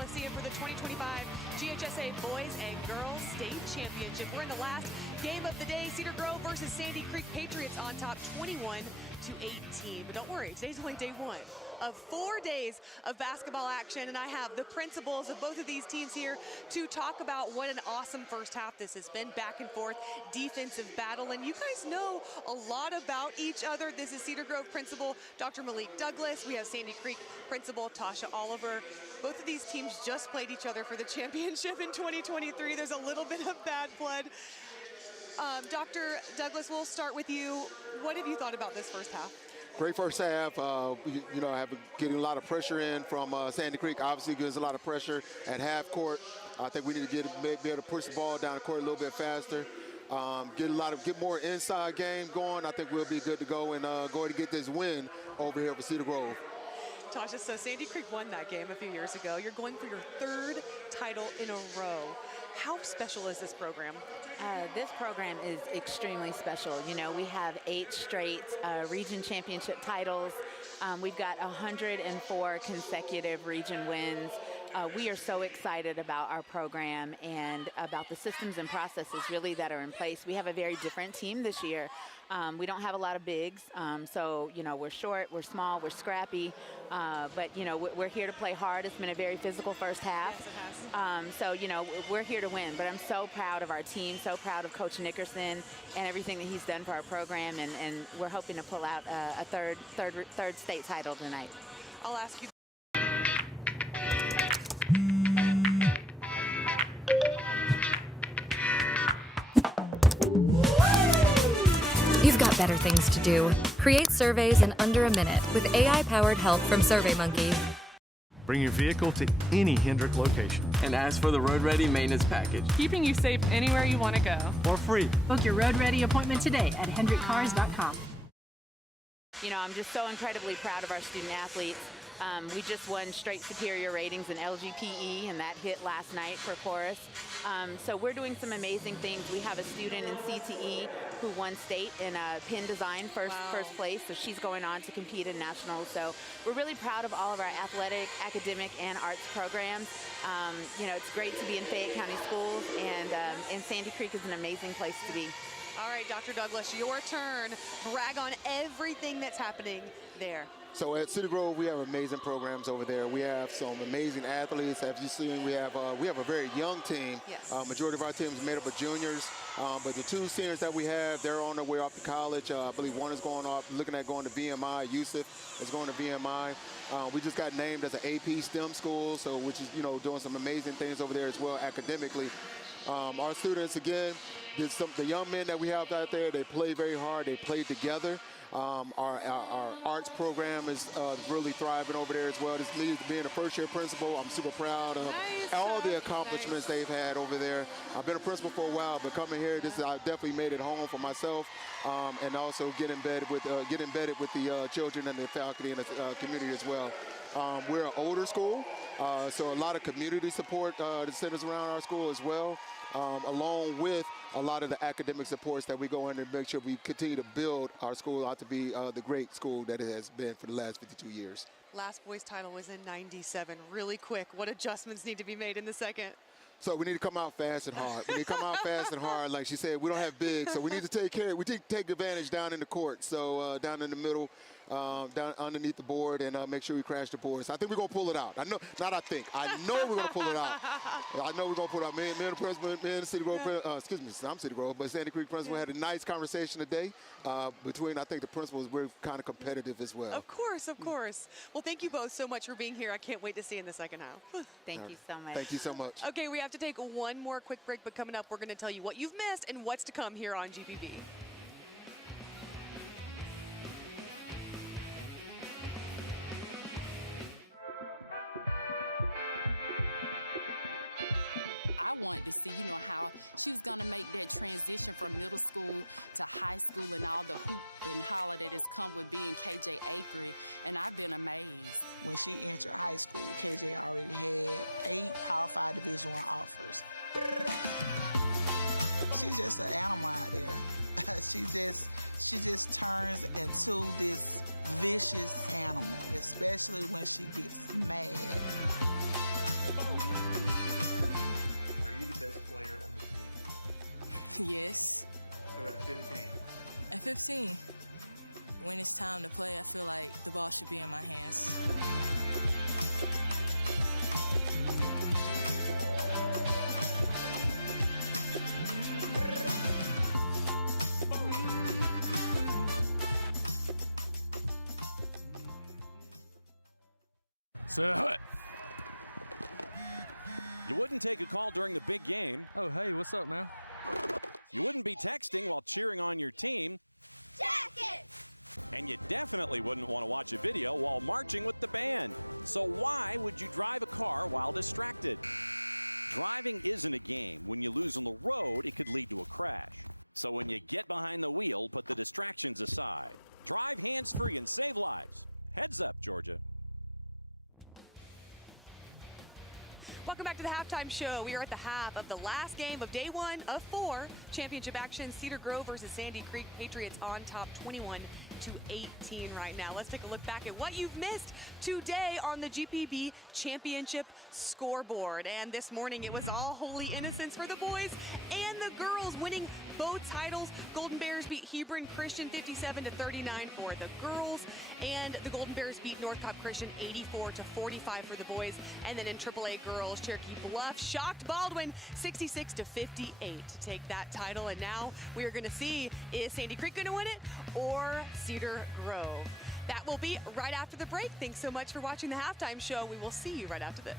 Coliseum for the 2025 GHSA Boys and Girls State Championship. We're in the last game of the day. Cedar Grove versus Sandy Creek Patriots on top 21-18. But don't worry, today's only day one of 4 days of basketball action, and I have the principals of both of these teams here to talk about what an awesome first half this has been. Back and forth defensive battle, and you guys know a lot about each other. This is Cedar Grove principal Dr. Malik Douglas. We have Sandy Creek principal Tasha Oliver. Both of these teams just played each other for the championship in 2023. There's a little bit of bad blood. Dr. Douglas, we'll start with you. What have you thought about this first half? Great first half. Getting a lot of pressure in from Sandy Creek. Obviously, gives a lot of pressure at half court. I think we need to be able to push the ball down the court a little bit faster. Get more inside game going. I think we'll be good to go and go to get this win over here for Cedar Grove. Tasha, so Sandy Creek won that game a few years ago. You're going for your third title in a row. How special is this program? This program is extremely special. You know, we have 8 straight region championship titles. We've got 104 consecutive region wins. We are so excited about our program and about the systems and processes really that are in place. We have a very different team this year. We don't have a lot of bigs, so, you know, we're short, we're small, we're scrappy, but, you know, we're here to play hard. It's been a very physical first half. Yes, it has. So, you know, we're here to win, but I'm so proud of our team, so proud of Coach Nickerson and everything that he's done for our program, and we're hoping to pull out a third state title tonight. I'll ask you. You've got better things to do. Create surveys in under a minute with AI-powered help from SurveyMonkey. Bring your vehicle to any Hendrick location. And ask for the Road Ready maintenance package. Keeping you safe anywhere you want to go. For free. Book your Road Ready appointment today at hendrickcars.com. You know, I'm just so incredibly proud of our student athletes. We just won straight superior ratings in LGPE, and that hit last night for chorus. So we're doing some amazing things. We have a student in CTE who won state in pin design first place, so she's going on to compete in nationals. So we're really proud of all of our athletic, academic, and arts programs. You know, it's great to be in Fayette County schools, and Sandy Creek is an amazing place to be. All right, Dr. Douglas, your turn. Brag on everything that's happening there. So at Cedar Grove, we have amazing programs over there. We have some amazing athletes. As you've seen, we have a very young team. Yes. Majority of our team is made up of juniors. But the 2 seniors that we have, they're on their way off to college. I believe one is looking at going to VMI. Yusuf is going to VMI. We just got named as an AP STEM school, so which is, you know, doing some amazing things over there as well academically. Our students, again, the young men that we have out there, they play very hard. They play together. Our arts program is really thriving over there as well. This leads to being a first-year principal. I'm super proud of all the accomplishments they've had over there. I've been a principal for a while, but coming here, I definitely made it home for myself, and also get embedded with the children and the faculty and the community as well. We're an older school, so a lot of community support that centers around our school as well, along with a lot of the academic supports that we go in and make sure we continue to build our school out to be the great school that it has been for the last 52 years. Last boys title was in '97. Really quick, what adjustments need to be made in the second? So we need to come out fast and hard. We need to come out fast and hard. Like she said, we don't have big, so we need to take advantage down in the court. So down in the middle, down underneath the board, and make sure we crash the board. So I think we're going to pull it out. I know we're going to pull it out. I know we're going to pull it out. Me and the principal, me and the Cedar Grove, I'm Cedar Grove, but Sandy Creek principal had a nice conversation today between, I think the principals were kind of competitive as well. Of course, of course. Well, thank you both so much for being here. I can't wait to see you in the second half. Thank you so much. Thank you so much. Okay, we have to take one more quick break, but coming up, we're going to tell you what you've missed and what's to come here on GPB. Welcome back to the halftime show. We are at the half of the last game of day 1 of 4 championship action. Cedar Grove versus Sandy Creek. Patriots on top 21-18 right now. Let's take a look back at what you've missed today on the GPB championship scoreboard. And this morning it was all holy innocence for the boys and the girls, winning both titles. Golden Bears beat Hebron Christian 57-39 for the girls, and the Golden Bears beat North Cobb Christian 84-45 for the boys. And then in AAA girls, Cherokee Bluff shocked Baldwin 66-58 to take that title. And now we are going to see, is Sandy Creek going to win it or Cedar Grove? That will be right after the break. Thanks so much for watching the halftime show. We will see you right after this.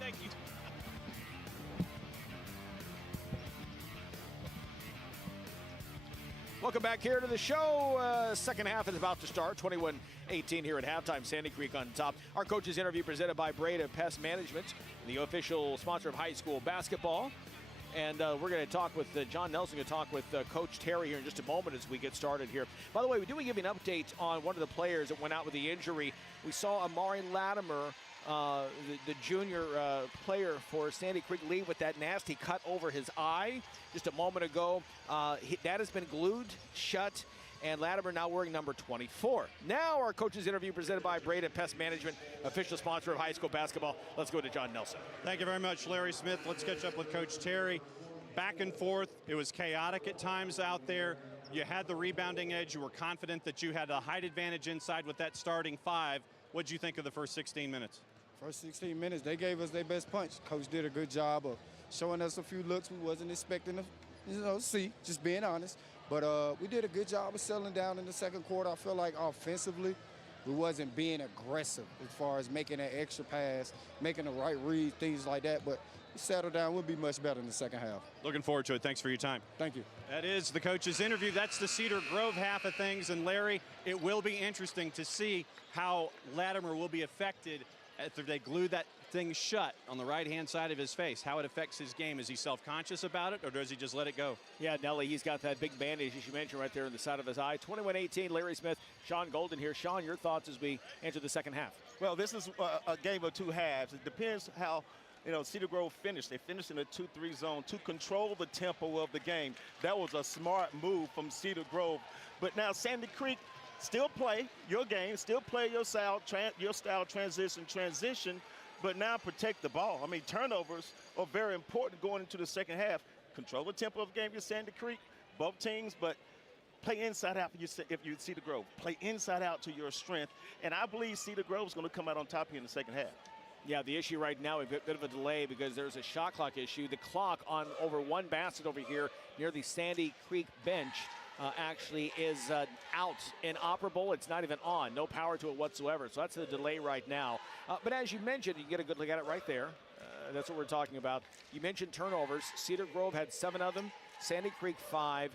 Thank you. Welcome back here to the show. Second half is about to start. 21-18 here at halftime. Sandy Creek on top. Our coaches interview presented by Breda Pest Management, the official sponsor of high school basketball. And we're going to talk with John Nelson, going to talk with Coach Terry here in just a moment as we get started here. By the way, we do give you an update on one of the players that went out with the injury. We saw Amari Latimer, the junior player for Sandy Creek, leave with that nasty cut over his eye just a moment ago. That has been glued shut, and Latimer now wearing number 24. Now our coaches interview presented by Breda Pest Management, official sponsor of high school basketball. Let's go to John Nelson. Thank you very much, Larry Smith. Let's catch up with Coach Terry. Back and forth. It was chaotic at times out there. You had the rebounding edge. You were confident that you had a height advantage inside with that starting 5. What did you think of the first 16 minutes? First 16 minutes, they gave us their best punch. Coach did a good job of showing us a few looks we wasn't expecting to see, just being honest. But we did a good job of settling down in the second quarter. I feel like offensively, we wasn't being aggressive as far as making that extra pass, making the right read, things like that. But we settled down. We'll be much better in the second half. Looking forward to it. Thanks for your time. Thank you. That is the coach's interview. That's the Cedar Grove half of things. And Larry, it will be interesting to see how Latimer will be affected after they glue that thing shut on the right-hand side of his face, how it affects his game. Is he self-conscious about it, or does he just let it go? Yeah, Nelly, he's got that big bandage, as you mentioned, right there in the side of his eye. 21-18, Larry Smith, Sean Golden here. Sean, your thoughts as we enter the second half? Well, this is a game of two halves. It depends how Cedar Grove finished. They finished in a 2-3 zone to control the tempo of the game. That was a smart move from Cedar Grove. But now Sandy Creek, still play your game, still play your style, transition, but now protect the ball. I mean, turnovers are very important going into the second half. Control the tempo of the game against Sandy Creek, both teams, but play inside out if you Cedar Grove. Play inside out to your strength, and I believe Cedar Grove is going to come out on top here in the second half. Yeah, the issue right now, we've got a bit of a delay because there's a shot clock issue. The clock on over one basket over here near the Sandy Creek bench actually is out, inoperable. It's not even on. No power to it whatsoever. So that's the delay right now. But as you mentioned, you get a good look at it right there. That's what we're talking about. You mentioned turnovers. Cedar Grove had 7 of them. Sandy Creek 5.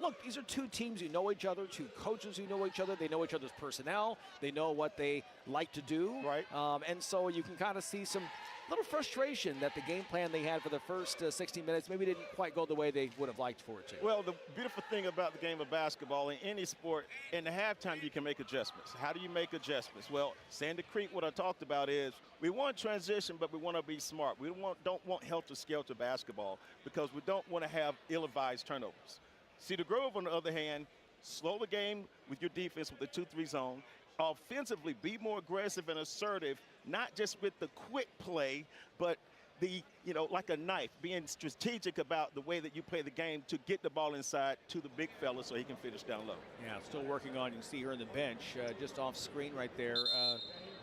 Look, these are two teams who know each other, two coaches who know each other. They know each other's personnel. They know what they like to do. Right. And so you can kind of see some little frustration that the game plan they had for the first 16 minutes maybe didn't quite go the way they would have liked for it to. Well, the beautiful thing about the game of basketball, in any sport, in the halftime you can make adjustments. How do you make adjustments? Well, Sandy Creek, what I talked about is we want transition, but we want to be smart. We don't want helter-skelter basketball because we don't want to have ill-advised turnovers. Cedar Grove, on the other hand, slow the game with your defense with the 2-3 zone. Offensively, be more aggressive and assertive, not just with the quick play, but the, like a knife, being strategic about the way that you play the game to get the ball inside to the big fella so he can finish down low. Yeah, still working on, you can see here on the bench, just off screen right there,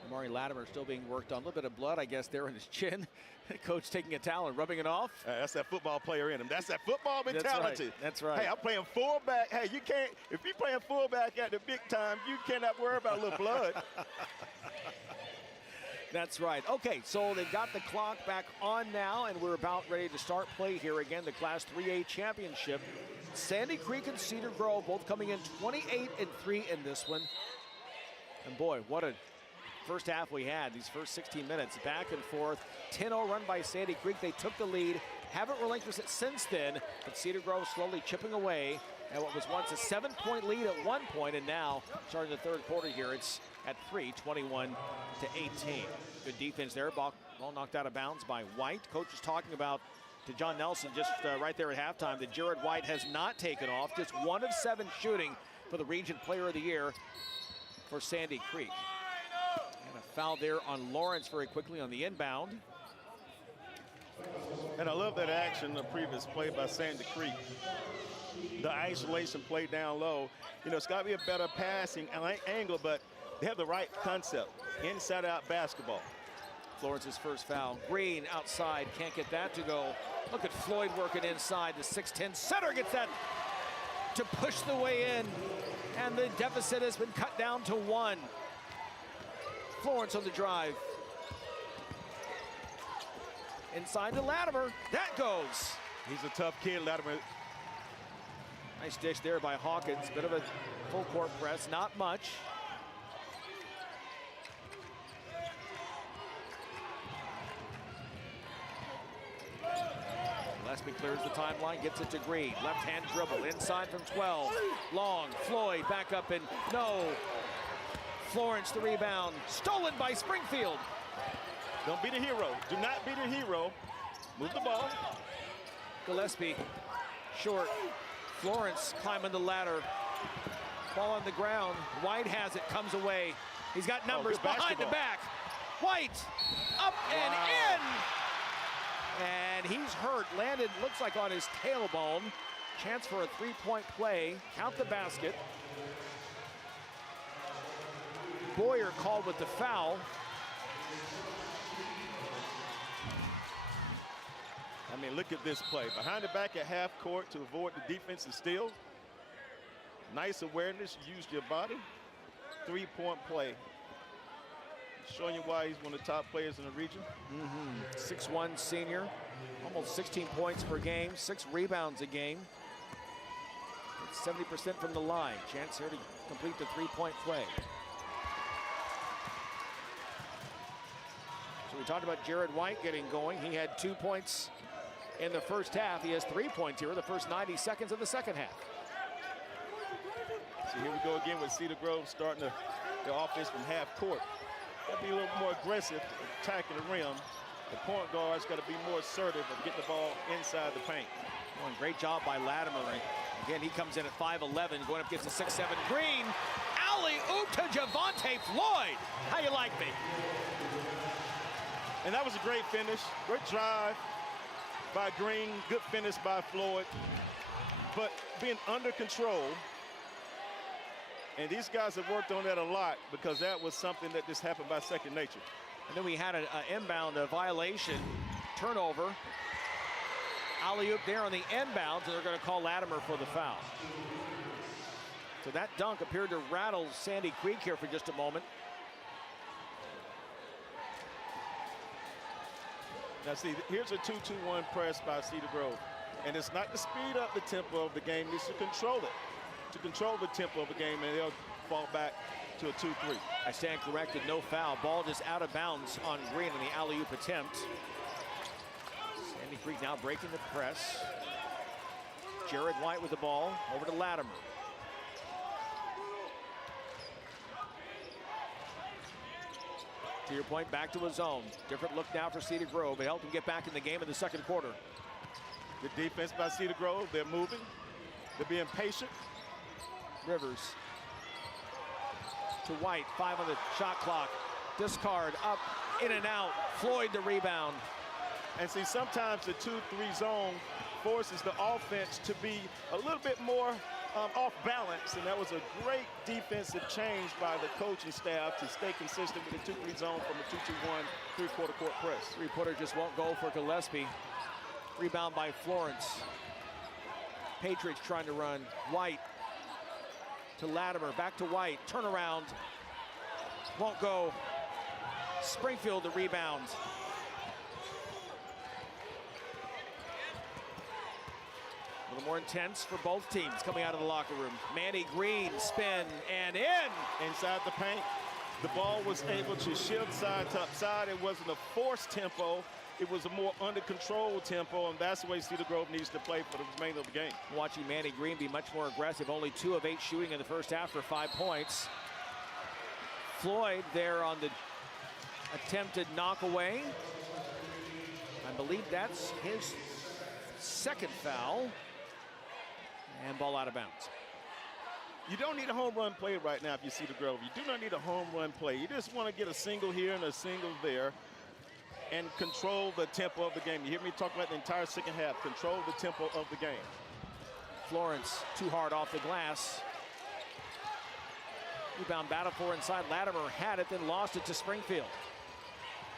Amari Latimer still being worked on. A little bit of blood, I guess, there in his chin. Coach taking a towel and rubbing it off. That's that football player in him. That's that football mentality. That's right. Hey, I'm playing fullback. Hey, you can't, if you're playing fullback at the big time, you cannot worry about a little blood. That's right. Okay, so they've got the clock back on now, and we're about ready to start play here again, the Class 3A championship. Sandy Creek and Cedar Grove both coming in 28-3 in this one. And boy, what a first half we had, these first 16 minutes, back and forth. 10-0 run by Sandy Creek. They took the lead, haven't relinquished it since then, but Cedar Grove slowly chipping away at what was once a 7-point lead at one point, and now, starting the third quarter here, it's at 3, 21-18. Good defense there, ball knocked out of bounds by White. Coach is talking about to John Nelson just right there at halftime that Jared White has not taken off, just 1 of 7 shooting for the Region Player of the Year for Sandy Creek. And a foul there on Lawrence very quickly on the inbound. And I love that action, the previous play by Sandy Creek. The isolation play down low. It's got to be a better passing angle, but they have the right concept. Inside-out basketball. Florence's first foul. Green outside, can't get that to go. Look at Floyd working inside. The 6'10 setter gets that to push the way in. And the deficit has been cut down to 1. Florence on the drive. Inside to Latimer. That goes. He's a tough kid, Latimer. Nice dish there by Hawkins. Bit of a full court press, not much. Gillespie clears the timeline, gets it to Green. Left-hand dribble, inside from 12. Long, Floyd back up and no. Florence the rebound, stolen by Springfield. Don't be the hero. Do not be the hero. Move the ball. Gillespie, short. Florence climbing the ladder. Ball on the ground. White has it, comes away. He's got numbers behind the back. White, up and in. And he's hurt. Landed, looks like on his tailbone. Chance for a three-point play. Count the basket. Boyer called with the foul. I mean, look at this play. Behind the back at half court to avoid the defensive steal. Nice awareness, used your body. Three-point play. Showing you why he's one of the top players in the region. 6'1" senior, almost 16 points per game, 6 rebounds a game. It's 70% from the line. Chance here to complete the three-point play. So we talked about Jared White getting going. He had 2 points in the first half. He has 3 points here in the first 90 seconds of the second half. So here we go again with Cedar Grove starting the offense from half court. Got to be a little more aggressive attacking the rim. The point guard's got to be more assertive of getting the ball inside the paint. Well, great job by Latimer. Again, he comes in at 5'11", going up against the 6'7". Green, alley-oop to Javante Floyd. How you like me? And that was a great finish. Great drive by Green. Good finish by Floyd. But being under control. And these guys have worked on that a lot because that was something that just happened by second nature. And then we had an inbound violation, turnover. Alley-oop there on the inbounds, and they're going to call Latimer for the foul. So that dunk appeared to rattle Sandy Creek here for just a moment. Now see, here's a 2-2-1 press by Cedar Grove. And it's not to speed up the tempo of the game, it's to control it. To control the tempo of the game, and they'll fall back to a 2-3. I stand corrected, no foul. Ball just out of bounds on Green on the alley-oop attempt. Sandy Creek now breaking the press. Jared White with the ball, over to Latimer. To your point, back to his zone. Different look now for Cedar Grove. It helped him get back in the game in the second quarter. Good defense by Cedar Grove. They're moving. They're being patient. Rivers to White, 5 on the shot clock. Discard, up, in and out. Floyd the rebound. And see, sometimes the 2-3 zone forces the offense to be a little bit more off balance, and that was a great defensive change by the coaching staff to stay consistent with the 2-3 zone from a 2-2-1 three-quarter court press. Three-pointer just won't go for Gillespie. Rebound by Florence. Patriots trying to run. White to Latimer, back to White, turnaround. Won't go. Springfield the rebound. A little more intense for both teams coming out of the locker room. Manny Green, spin, and in. Inside the paint. The ball was able to shift side to upside. It wasn't a forced tempo. It was a more under control tempo, and that's the way Cedar Grove needs to play for the remainder of the game. Watching Manny Green be much more aggressive. Only 2 of 8 shooting in the first half for 5 points. Floyd there on the attempted knock away. I believe that's his second foul. And ball out of bounds. You don't need a home run play right now if you see the Grove. You do not need a home run play. You just want to get a single here and a single there and control the tempo of the game. You hear me talk about the entire second half. Control the tempo of the game. Florence too hard off the glass. Rebound battle for inside. Latimer had it, then lost it to Springfield.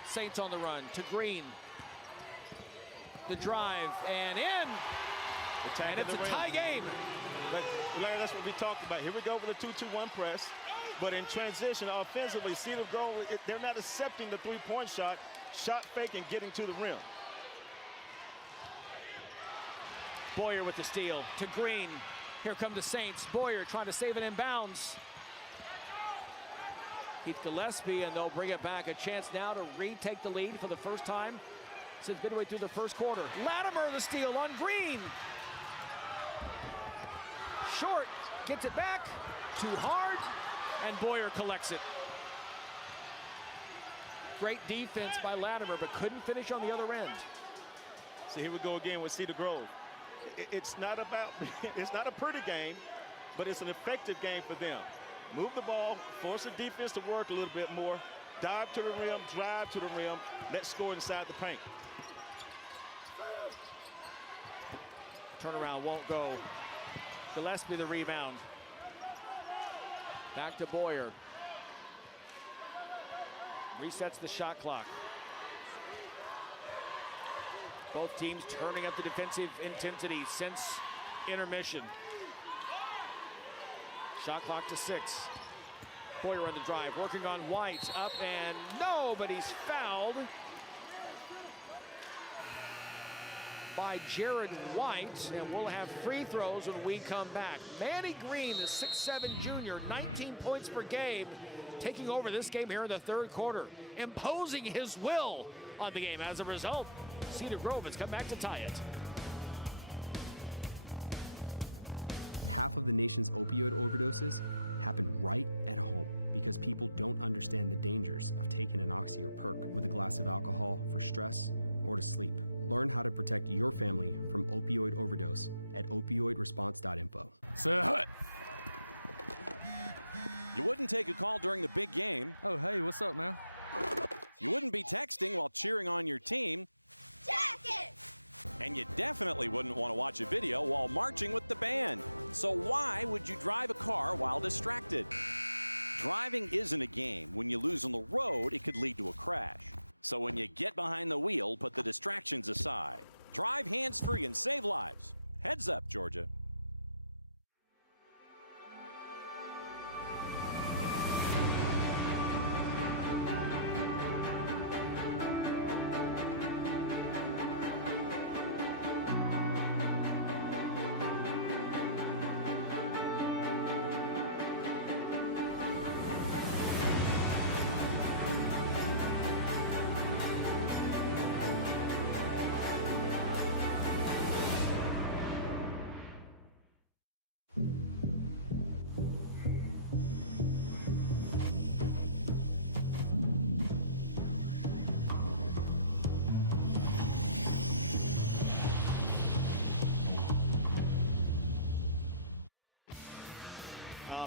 Saints on the run to Green. The drive and in. And it's a tie game. But Larry, that's what we talked about. Here we go with a 2-2-1 press. But in transition, offensively, Cedar Grove, they're not accepting the three-point shot. Shot fake and getting to the rim. Boyer with the steal to Green. Here come the Saints. Boyer trying to save it in bounds. Keith Gillespie, and they'll bring it back. A chance now to retake the lead for the first time since midway through the first quarter. Latimer the steal on Green. Short, gets it back, too hard, and Boyer collects it. Great defense by Latimer, but couldn't finish on the other end. So here we go again with Cedar Grove. It's not a pretty game, but it's an effective game for them. Move the ball, force the defense to work a little bit more, dive to the rim, drive to the rim, let's score inside the paint. Turnaround won't go. Gillespie the rebound. Back to Boyer. Resets the shot clock. Both teams turning up the defensive intensity since intermission. Shot clock to 6. Boyer on the drive, working on White. Up and no, but he's fouled by Jared White, and we'll have free throws when we come back. Manny Green, the 6'7" junior, 19 points per game, taking over this game here in the third quarter, imposing his will on the game. As a result, Cedar Grove has come back to tie it.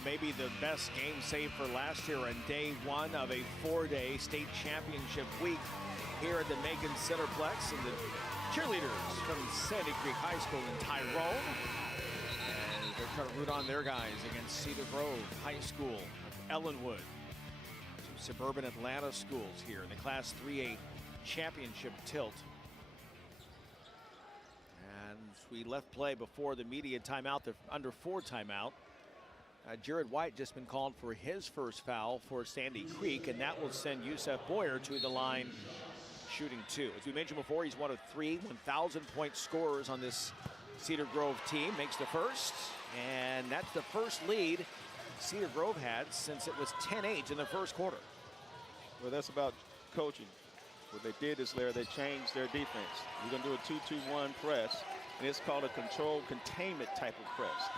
maybe the best game saved for last year on day one of a 4-day state championship week here at the Macon Centerplex. And the cheerleaders from Sandy Creek High School in Tyrone. And they're trying to root on their guys against Cedar Grove High School of Ellenwood. Two suburban Atlanta schools here in the Class 3A championship tilt. And we left play before the media timeout, the under 4 timeout. Jared White just been called for his first foul for Sandy Creek, and that will send Yusef Boyer to the line shooting 2. As we mentioned before, he's one of 3 1,000-point scorers on this Cedar Grove team. Makes the first, and that's the first lead Cedar Grove had since it was 10-8 in the first quarter. Well, that's about coaching. What they did is, Larry, they changed their defense. We're going to do a 2-2-1 press, and it's called a controlled containment type of press.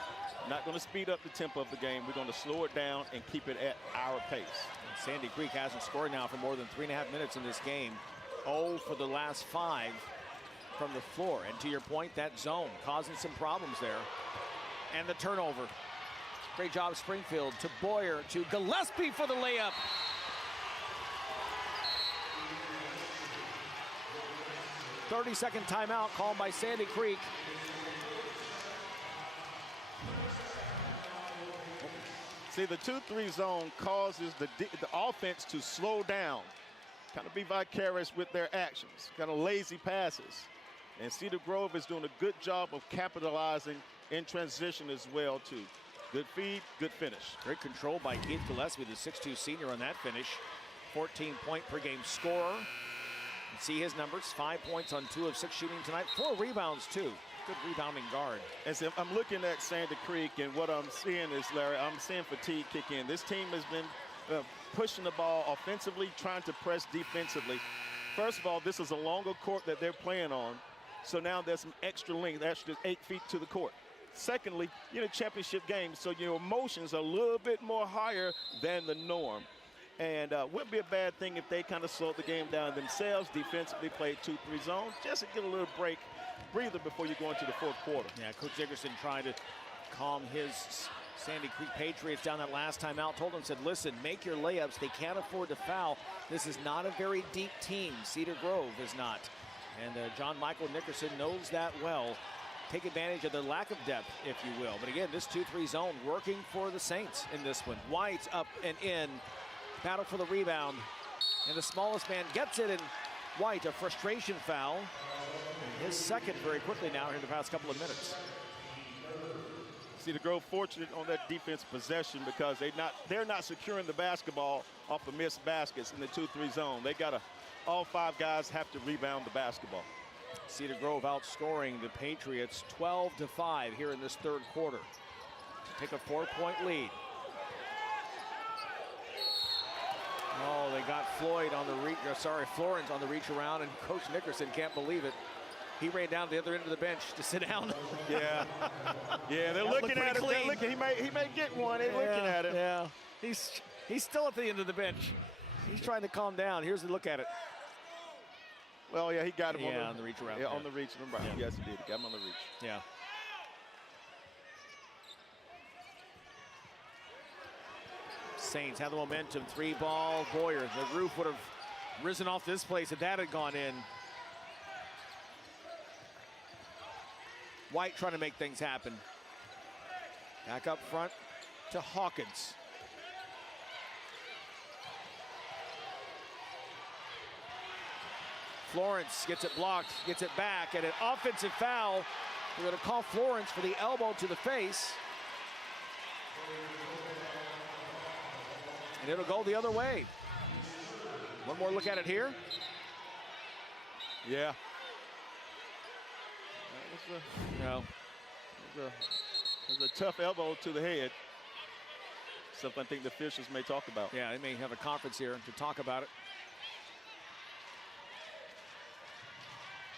Not going to speed up the tempo of the game. We're going to slow it down and keep it at our pace. And Sandy Creek hasn't scored now for more than 3.5 minutes in this game. 0 for the last 5 from the floor. And to your point, that zone causing some problems there. And the turnover. Great job, Springfield, to Boyer, to Gillespie for the layup. "30-second timeout called by Sandy Creek. See, the 2-3 zone causes the offense to slow down, kind of be vicarious with their actions, kind of lazy passes. And Cedar Grove is doing a good job of capitalizing in transition as well, too. Good feed, good finish. Great control by Keith Gillespie, the 6'2 senior on that finish. 14-point per game scorer. You see his numbers, 5 points on 2 of 6 shooting tonight, 4 rebounds, too. Good rebounding guard. As if I'm looking at Sandy Creek, and what I'm seeing is, Larry, I'm seeing fatigue kick in. This team has been pushing the ball offensively, trying to press defensively. First of all, this is a longer court that they're playing on, so now there's some extra length, extra 8 feet to the court. Secondly, you're in a championship game, so your emotions are a little bit more higher than the norm. And wouldn't be a bad thing if they kind of slowed the game down themselves, defensively played 2-3 zone, just to get a little breather before you go into the fourth quarter. Yeah, Coach Dickerson trying to calm his Sandy Creek Patriots down that last time out. Told them, said, listen, make your layups. They can't afford to foul. This is not a very deep team. Cedar Grove is not. And John Michael Nickerson knows that well. Take advantage of their lack of depth, if you will. But again, this 2-3 zone working for the Saints in this one. White up and in. Battle for the rebound. And the smallest man gets it, and White, a frustration foul. And his second very quickly now here in the past couple of minutes. Cedar Grove fortunate on that defense possession because they're not securing the basketball off the missed baskets in the 2-3 zone. They got all 5 guys have to rebound the basketball. Cedar Grove outscoring the Patriots 12-5 here in this third quarter to take a 4-point lead. Oh, they got Floyd on the reach, Florence on the reach around, and Coach Nickerson can't believe it. He ran down to the other end of the bench to sit down. Yeah, yeah, they're looking at him. He may get one. They're looking at him. Yeah, he's still at the end of the bench. He's trying to calm down. Here's a look at it. Well, yeah, he got him on the reach around. Yeah, on the reach. Right. Yeah. Yes, he did. He got him on the reach. Yeah. Saints have the momentum. 3-ball. Boyer. The roof would have risen off this place if that had gone in. White trying to make things happen. Back up front to Hawkins. Florence gets it blocked, gets it back, and an offensive foul. We're going to call Florence for the elbow to the face. And it'll go the other way. One more look at it here. Yeah. That was a tough elbow to the head. Something I think the officials may talk about. Yeah, they may have a conference here to talk about it.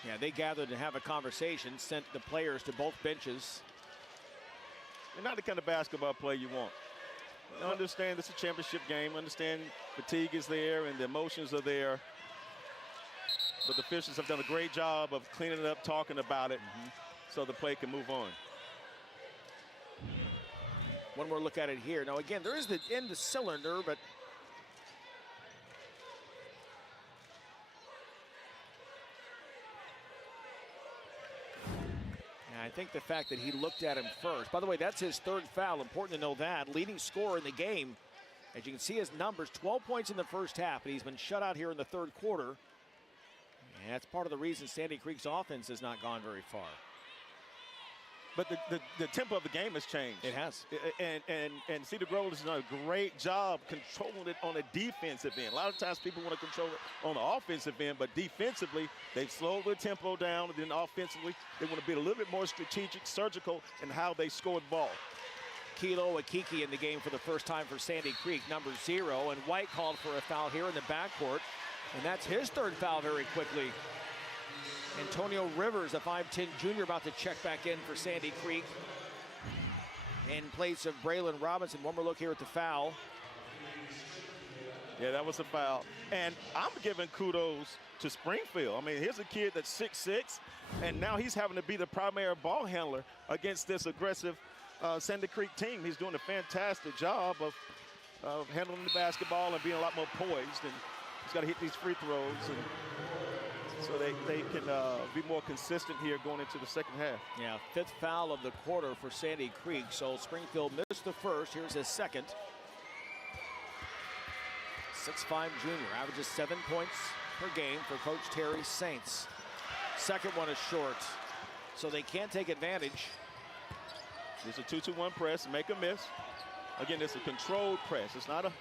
Yeah, they gathered to have a conversation, sent the players to both benches. They're not the kind of basketball play you want. I understand this is a championship game. Understand fatigue is there and the emotions are there. But the officials have done a great job of cleaning it up, talking about it, so the play can move on. One more look at it here. Now, again, there is the end cylinder, but I think the fact that he looked at him first. By the way, that's his third foul. Important to know that. Leading scorer in the game. As you can see his numbers, 12 points in the first half, but he's been shut out here in the third quarter. And that's part of the reason Sandy Creek's offense has not gone very far. But the tempo of the game has changed. It has. And Cedar Grove has done a great job controlling it on the defensive end. A lot of times people want to control it on the offensive end, but defensively, they've slowed the tempo down. And then offensively, they want to be a little bit more strategic, surgical in how they score the ball. Kilo Akiki in the game for the first time for Sandy Creek, number 0. And White called for a foul here in the backcourt. And that's his third foul very quickly. Antonio Rivers, a 5'10 junior, about to check back in for Sandy Creek in place of Braylon Robinson. One more look here at the foul. Yeah, that was a foul. And I'm giving kudos to Springfield. I mean, here's a kid that's 6'6", and now he's having to be the primary ball handler against this aggressive Sandy Creek team. He's doing a fantastic job of handling the basketball and being a lot more poised. And he's got to hit these free throws. And so they can be more consistent here going into the second half. Yeah, 5th foul of the quarter for Sandy Creek. So Springfield missed the first. Here's his second. 6'5 junior, averages 7 points per game for Coach Terry Saints. Second one is short, so they can't take advantage. There's a 2-2-1 press, make a miss. Again, it's a controlled press. It's not a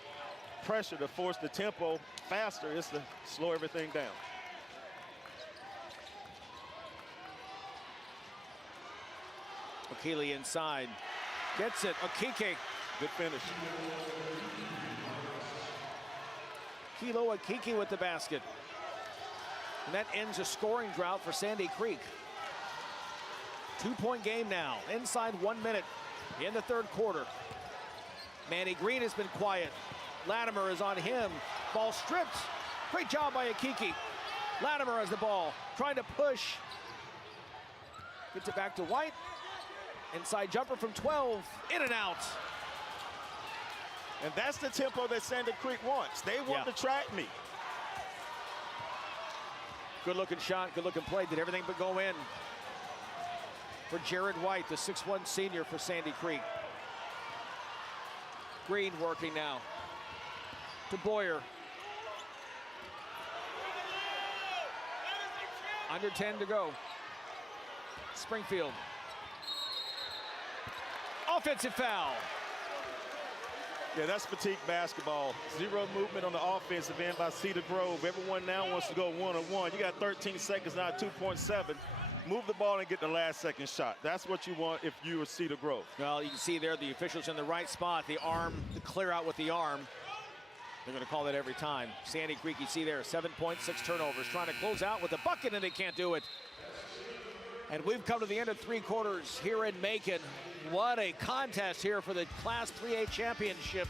pressure to force the tempo faster. It's to slow everything down. Akili inside, gets it, Akike. Good finish. Kilo Akiki with the basket. And that ends a scoring drought for Sandy Creek. 2-point game now, inside 1 minute in the third quarter. Manny Green has been quiet. Latimer is on him. Ball stripped. Great job by Akiki. Latimer has the ball, trying to push. Gets it back to White. Inside jumper from 12, in and out. And that's the tempo that Sandy Creek wants. They want to track me. Good looking shot, good looking play. Did everything but go in for Jared White, the 6'1 senior for Sandy Creek. Green working now to Boyer. Under 10 to go. Springfield. Offensive foul. Yeah, that's fatigue basketball. Zero movement on the offensive end by Cedar Grove. Everyone now wants to go one-on-one. You got 13 seconds now, 2.7. Move the ball and get the last second shot. That's what you want if you are Cedar Grove. Well, you can see there the officials in the right spot. The arm, the clear out with the arm. They're going to call that every time. Sandy Creek, you see there, 7 points, 6 turnovers. Trying to close out with a bucket, and they can't do it. And we've come to the end of 3 quarters here in Macon. What a contest here for the Class 3A championship.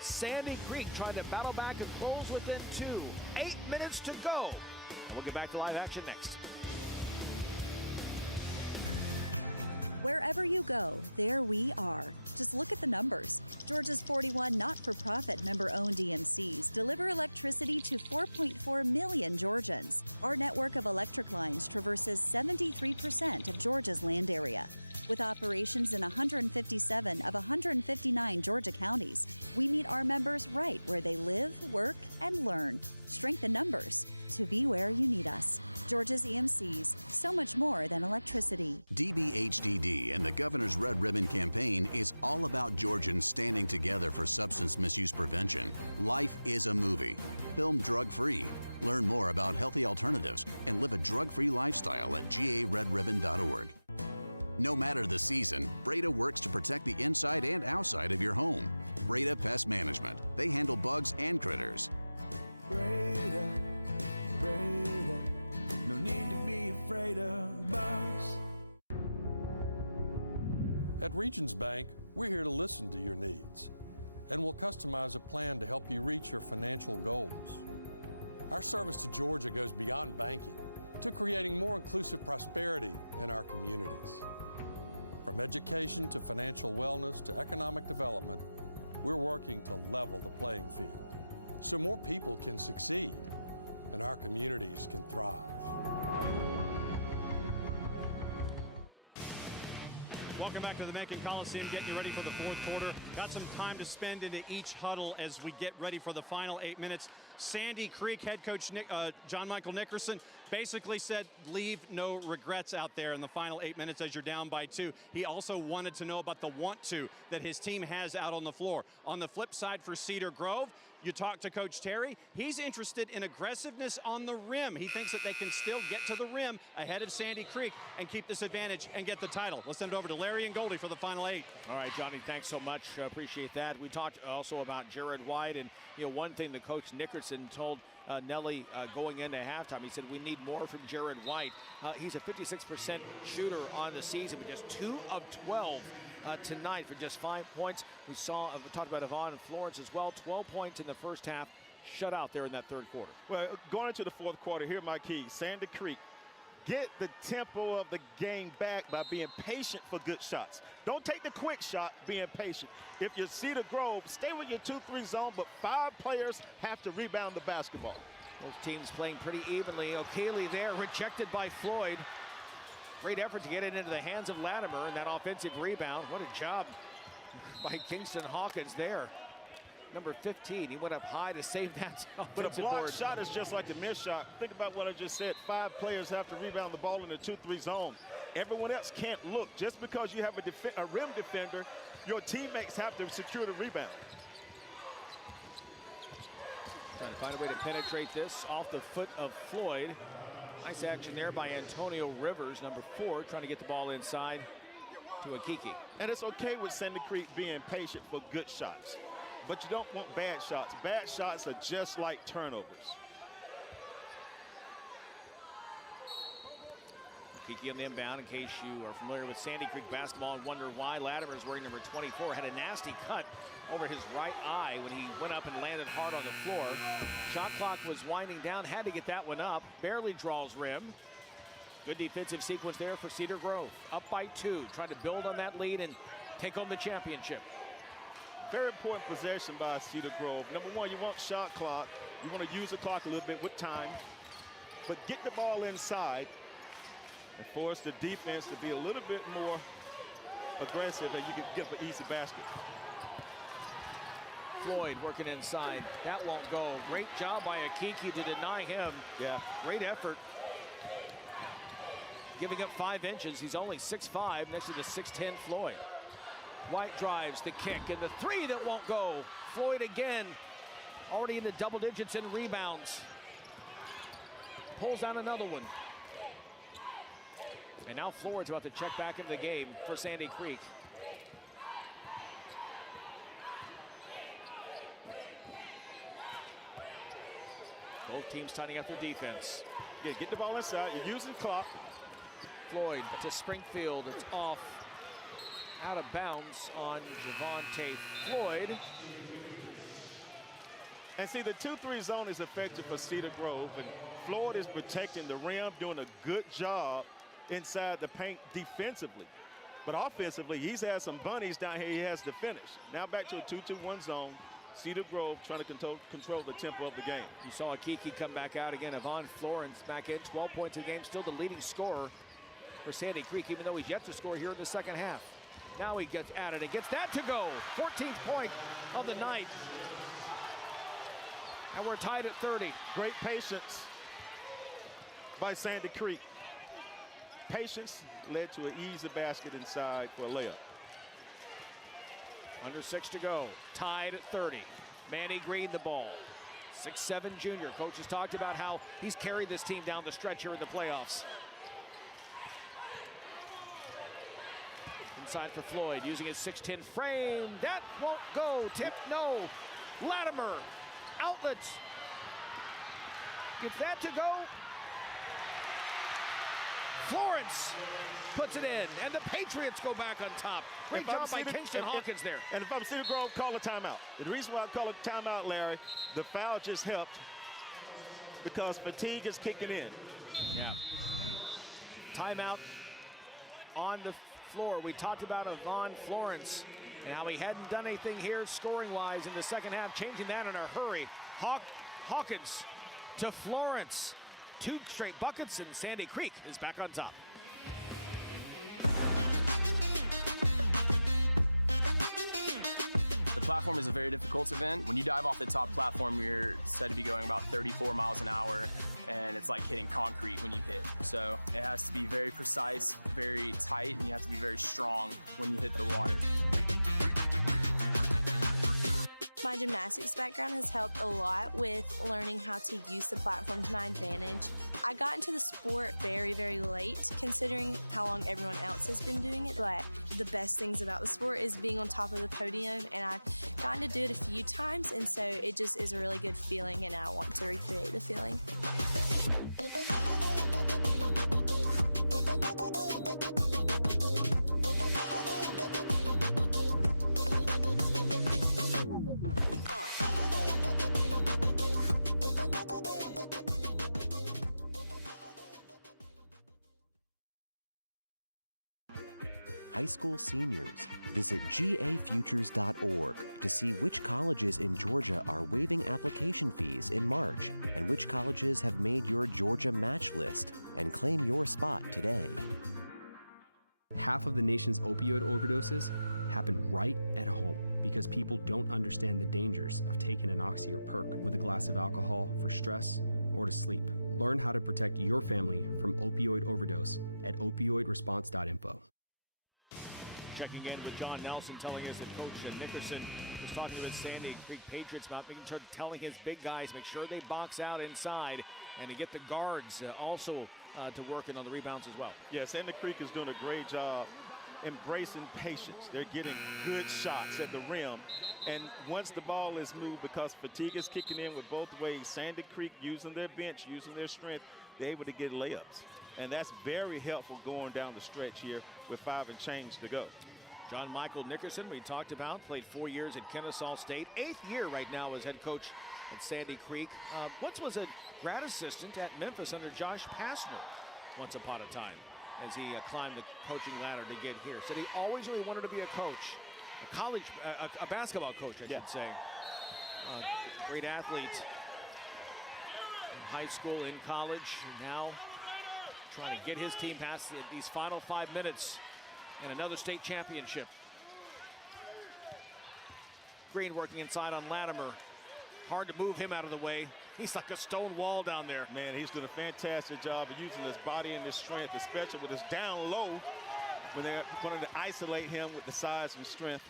Sandy Creek trying to battle back and close within 2. 8 minutes to go. And we'll get back to live action next. Welcome back to the Macon Coliseum, getting you ready for the fourth quarter. Got some time to spend into each huddle as we get ready for the final 8 minutes. Sandy Creek head coach John Michael Nickerson basically said, leave no regrets out there in the final 8 minutes as you're down by 2. He also wanted to know about the want to that his team has out on the floor. On the flip side for Cedar Grove, you talk to Coach Terry, he's interested in aggressiveness on the rim. He thinks that they can still get to the rim ahead of Sandy Creek and keep this advantage and get the title. Let's send it over to Larry and Goldie for the final 8. All right, Johnny, thanks so much. Appreciate that. We talked also about Jared White, and one thing that Coach Nickerson told Nelly going into halftime, he said we need more from Jared White. He's a 56% shooter on the season, but just 2 of 12 tonight for just 5 points. We talked about Yvonne and Florence as well. 12 points in the first half, shut out there in that third quarter. Well, going into the fourth quarter, here are my keys. Sandy Creek, get the tempo of the game back by being patient for good shots. Don't take the quick shot, being patient. If you're Cedar Grove, stay with your 2-3 zone, but 5 players have to rebound the basketball. Both teams playing pretty evenly. O'Keeley there, rejected by Floyd. Great effort to get it into the hands of Latimer and that offensive rebound. What a job by Kingston Hawkins there. Number 15, he went up high to save that offensive But a block board. shot is just like a missed shot. Think about what I just said. 5 players have to rebound the ball in the 2-3 zone. Everyone else can't look. Just because you have a rim defender, your teammates have to secure the rebound. Trying to find a way to penetrate this off the foot of Floyd. Nice action there by Antonio Rivers, number 4, trying to get the ball inside to Akiki. And it's okay with Sandy Creek being patient for good shots, but you don't want bad shots. Bad shots are just like turnovers. Akiki on the inbound, in case you are familiar with Sandy Creek basketball and wonder why Latimer is wearing number 24. Had a nasty cut over his right eye when he went up and landed hard on the floor. Shot clock was winding down, had to get that one up. Barely draws rim. Good defensive sequence there for Cedar Grove. Up by 2, trying to build on that lead and take home the championship. Very important possession by Cedar Grove. Number 1, you want shot clock. You want to use the clock a little bit with time, but get the ball inside and force the defense to be a little bit more aggressive, and you can get an easy basket. Floyd working inside. That won't go. Great job by Akiki to deny him. Yeah. Great effort. Giving up 5 inches. He's only 6'5", next to the 6'10" Floyd. White drives the kick, and the 3 that won't go. Floyd again, already in the double digits in rebounds. Pulls down another one. And now Floyd's about to check back into the game for Sandy Creek. Both teams tightening up their defense. Yeah, get the ball inside. You're using clock. Floyd to Springfield. It's off, out of bounds on Javonte Floyd. And see, the 2-3 zone is effective for Cedar Grove, and Floyd is protecting the rim, doing a good job inside the paint defensively. But offensively, he's had some bunnies down here he has to finish. Now back to a 2-2-1 zone. Cedar Grove trying to control the tempo of the game. You saw Akiki come back out again. Yvonne Florence back in, 12 points a game, still the leading scorer for Sandy Creek, even though he's yet to score here in the second half. Now he gets at it and gets that to go. 14th point of the night. And we're tied at 30. Great patience by Sandy Creek. Patience led to an easy basket inside for a layup. Under 6 to go, tied at 30. Manny Green the ball. 6'7" junior. Coach has talked about how he's carried this team down the stretch here in the playoffs. Inside for Floyd, using his 6'10" frame. That won't go. Tip, no. Latimer, outlet. Gets that to go. Florence puts it in, and the Patriots go back on top. Great job by Kingston Hawkins there. And if I'm Cedar Grove, call a timeout. The reason why I call a timeout, Larry, the foul just helped because fatigue is kicking in. Yeah. Timeout on the floor. We talked about Yvonne Florence and how he hadn't done anything here scoring-wise in the second half, changing that in a hurry. Hawkins to Florence. 2 straight buckets, and Sandy Creek is back on top. Checking in with John Nelson, telling us that Coach Nickerson was talking with Sandy Creek Patriots about making sure, telling his big guys, make sure they box out inside and to get the guards also to working on the rebounds as well. Yeah, Sandy Creek is doing a great job embracing patience. They're getting good shots at the rim. And once the ball is moved, because fatigue is kicking in with both ways, Sandy Creek using their bench, using their strength, they're able to get layups. And that's very helpful going down the stretch here with 5 and change to go. John Michael Nickerson, we talked about, played 4 years at Kennesaw State. 8th year right now as head coach at Sandy Creek. Once was a grad assistant at Memphis under Josh Pastner once upon a time as he climbed the coaching ladder to get here. Said he always really wanted to be a coach, a college, a basketball coach, I should say. Great athlete in high school, in college, now trying to get his team past these final 5 minutes and another state championship. Green working inside on Latimer. Hard to move him out of the way. He's like a stone wall down there. Man, he's doing a fantastic job of using his body and his strength, especially with his down low when they're going to isolate him with the size and strength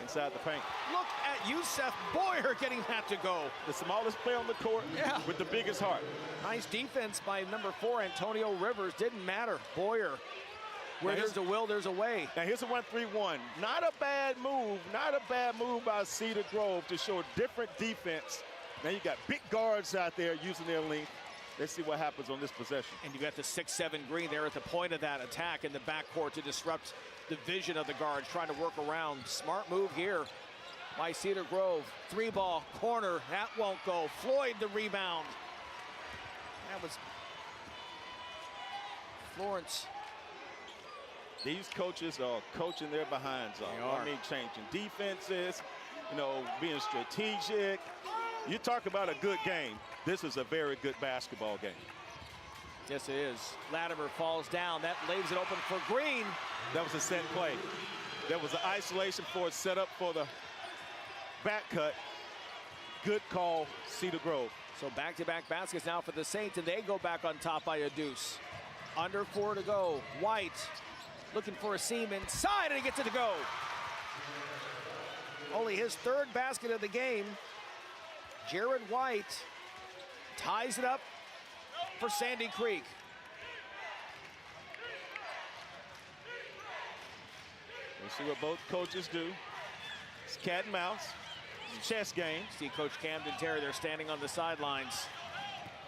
inside the paint. Look at Yusef Boyer getting that to go. The smallest player on the court with the biggest heart. Nice defense by number 4, Antonio Rivers. Didn't matter. Boyer, where there's a will, there's a way. Now here's a 1-3-1. Not a bad move. Not a bad move by Cedar Grove to show a different defense. Now you got big guards out there using their length. Let's see what happens on this possession. And you got the 6'7" Green there at the point of that attack in the backcourt to disrupt the vision of the guards, trying to work around. Smart move here by Cedar Grove. 3-ball, corner, that won't go. Floyd the rebound. That was Florence. These coaches are coaching their behinds off. I mean, changing defenses, being strategic. You talk about a good game. This is a very good basketball game. Yes, it is. Latimer falls down. That leaves it open for Green. That was a set play. That was an isolation for a setup for the back cut. Good call, Cedar Grove. So back-to-back baskets now for the Saints, and they go back on top by a deuce. Under 4 to go. White looking for a seam inside, and he gets it to go. Only his 3rd basket of the game. Jared White ties it up for Sandy Creek. We'll see what both coaches do. It's cat and mouse. It's a chess game. See Coach Camden Terry, they're standing on the sidelines.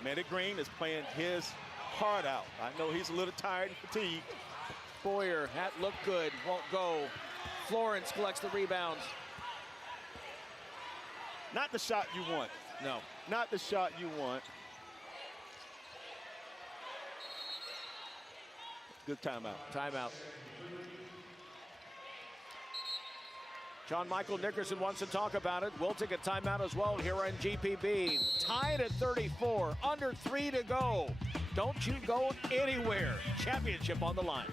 Manny Green is playing his heart out. I know he's a little tired and fatigued. Boyer, that looked good, won't go. Florence collects the rebound. Not the shot you want. No. Not the shot you want. Good timeout. Timeout. John Michael Nickerson wants to talk about it. We'll take a timeout as well here on GPB. Tied at 34, under 3 to go. Don't you go anywhere. Championship on the line.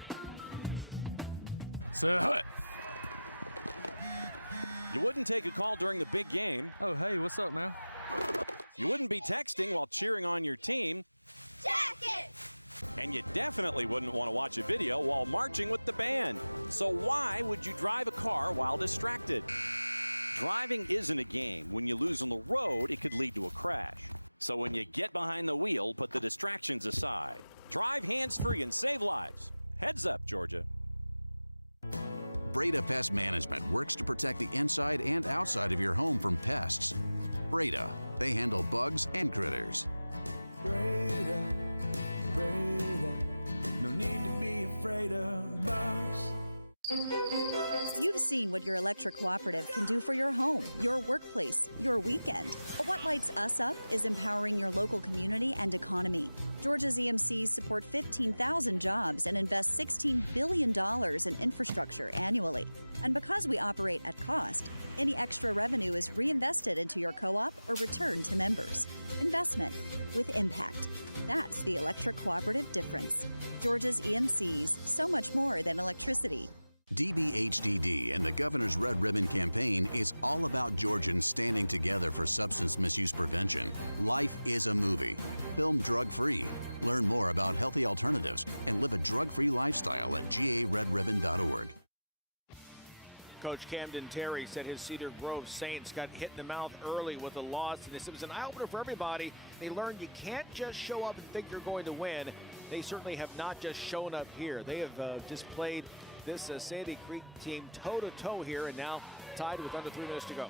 Coach Camden Terry said his Cedar Grove Saints got hit in the mouth early with a loss, and this was an eye-opener for everybody. They learned you can't just show up and think you're going to win. They certainly have not just shown up here. They have just played this Sandy Creek team toe-to-toe here, and now tied with under 3 minutes to go.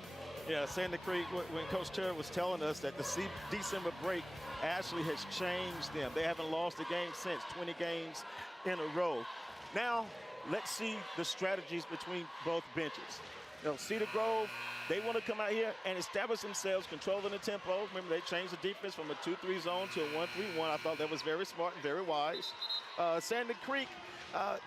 Yeah, Sandy Creek, when Coach Terry was telling us that the December break actually has changed them. They haven't lost a game since, 20 games in a row. Now, let's see the strategies between both benches. You know, Cedar Grove, they want to come out here and establish themselves, controlling the tempo. Remember, they changed the defense from a 2-3 zone to a 1-3-1. I thought that was very smart and very wise. Sandy Creek,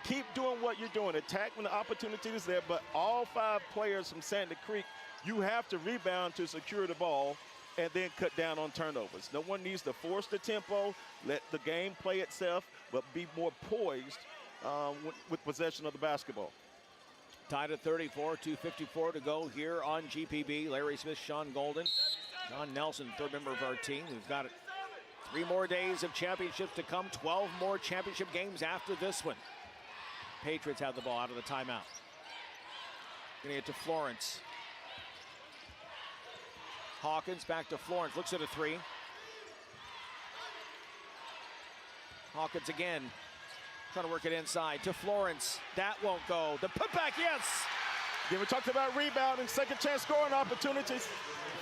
keep doing what you're doing. Attack when the opportunity is there, but all 5 players from Sandy Creek, you have to rebound to secure the ball and then cut down on turnovers. No one needs to force the tempo, let the game play itself, but be more poised with possession of the basketball. Tied at 34, 2:54 to go here on GPB. Larry Smith, Sean Golden, John Nelson, third member of our team. We've got 3 more days of championships to come, 12 more championship games after this one. Patriots have the ball out of the timeout. Gonna get to Florence. Hawkins back to Florence, looks at a 3. Hawkins again, trying to work it inside to Florence. That won't go. The putback, yes! Then we talked about rebounding, second chance scoring opportunities.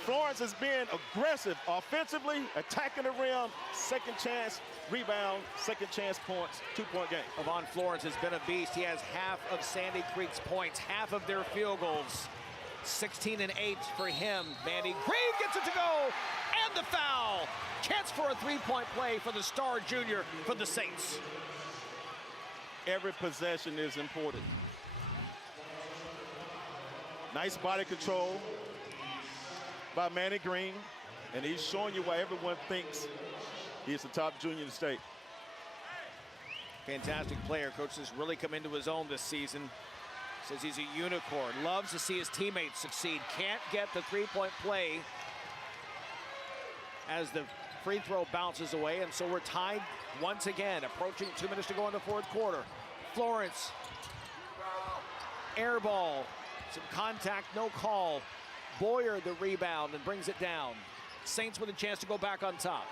Florence is being aggressive offensively, attacking the rim, second chance rebound, second chance points, 2-point game. Avon Florence has been a beast. He has half of Sandy Creek's points, half of their field goals. 16 and 8 for him. Mandy Green gets it to go, and the foul. Chance for a 3-point play for the star junior for the Saints. Every possession is important. Nice body control by Manny Green, and he's showing you why everyone thinks he's the top junior in the state. Fantastic player. Coach has really come into his own this season. Says he's a unicorn. Loves to see his teammates succeed. Can't get the 3-point play as the free throw bounces away, and so we're tied once again. Approaching 2 minutes to go in the 4th quarter. Florence, air ball, some contact, no call. Boyer the rebound and brings it down. Saints with a chance to go back on top.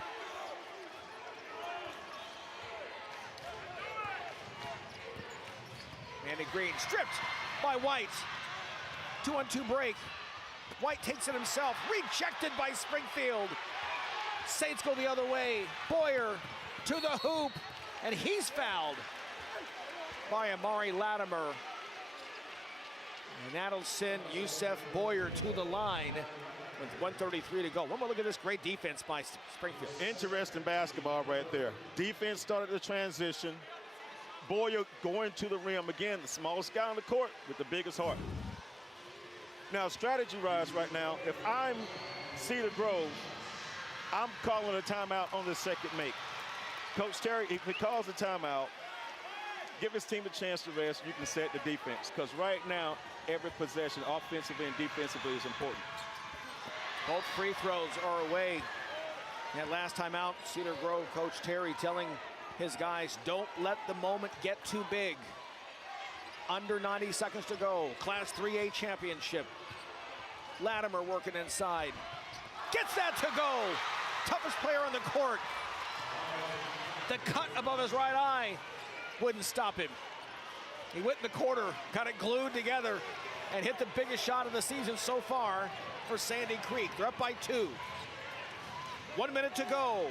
Manny Green stripped by White. 2-on-2 break. White takes it himself, rejected by Springfield. Saints go the other way. Boyer to the hoop, and he's fouled by Amari Latimer. And that'll send Yusef Boyer to the line with 1:33 to go. One more look at this great defense by Springfield. Interesting basketball right there. Defense started the transition. Boyer going to the rim again, the smallest guy on the court with the biggest heart. Now, strategy-wise right now, if I'm Cedar Grove, I'm calling a timeout on the second make. Coach Terry, if he calls a timeout, give his team a chance to rest, you can set the defense. Because right now, every possession, offensively and defensively, is important. Both free throws are away. That last time out, Cedar Grove Coach Terry telling his guys, don't let the moment get too big. Under 90 seconds to go. Class 3A championship. Latimer working inside. Gets that to go. Toughest player on the court. The cut above his right eye wouldn't stop him. He went in the quarter, got it glued together, and hit the biggest shot of the season so far for Sandy Creek. They're up by 2. 1 minute to go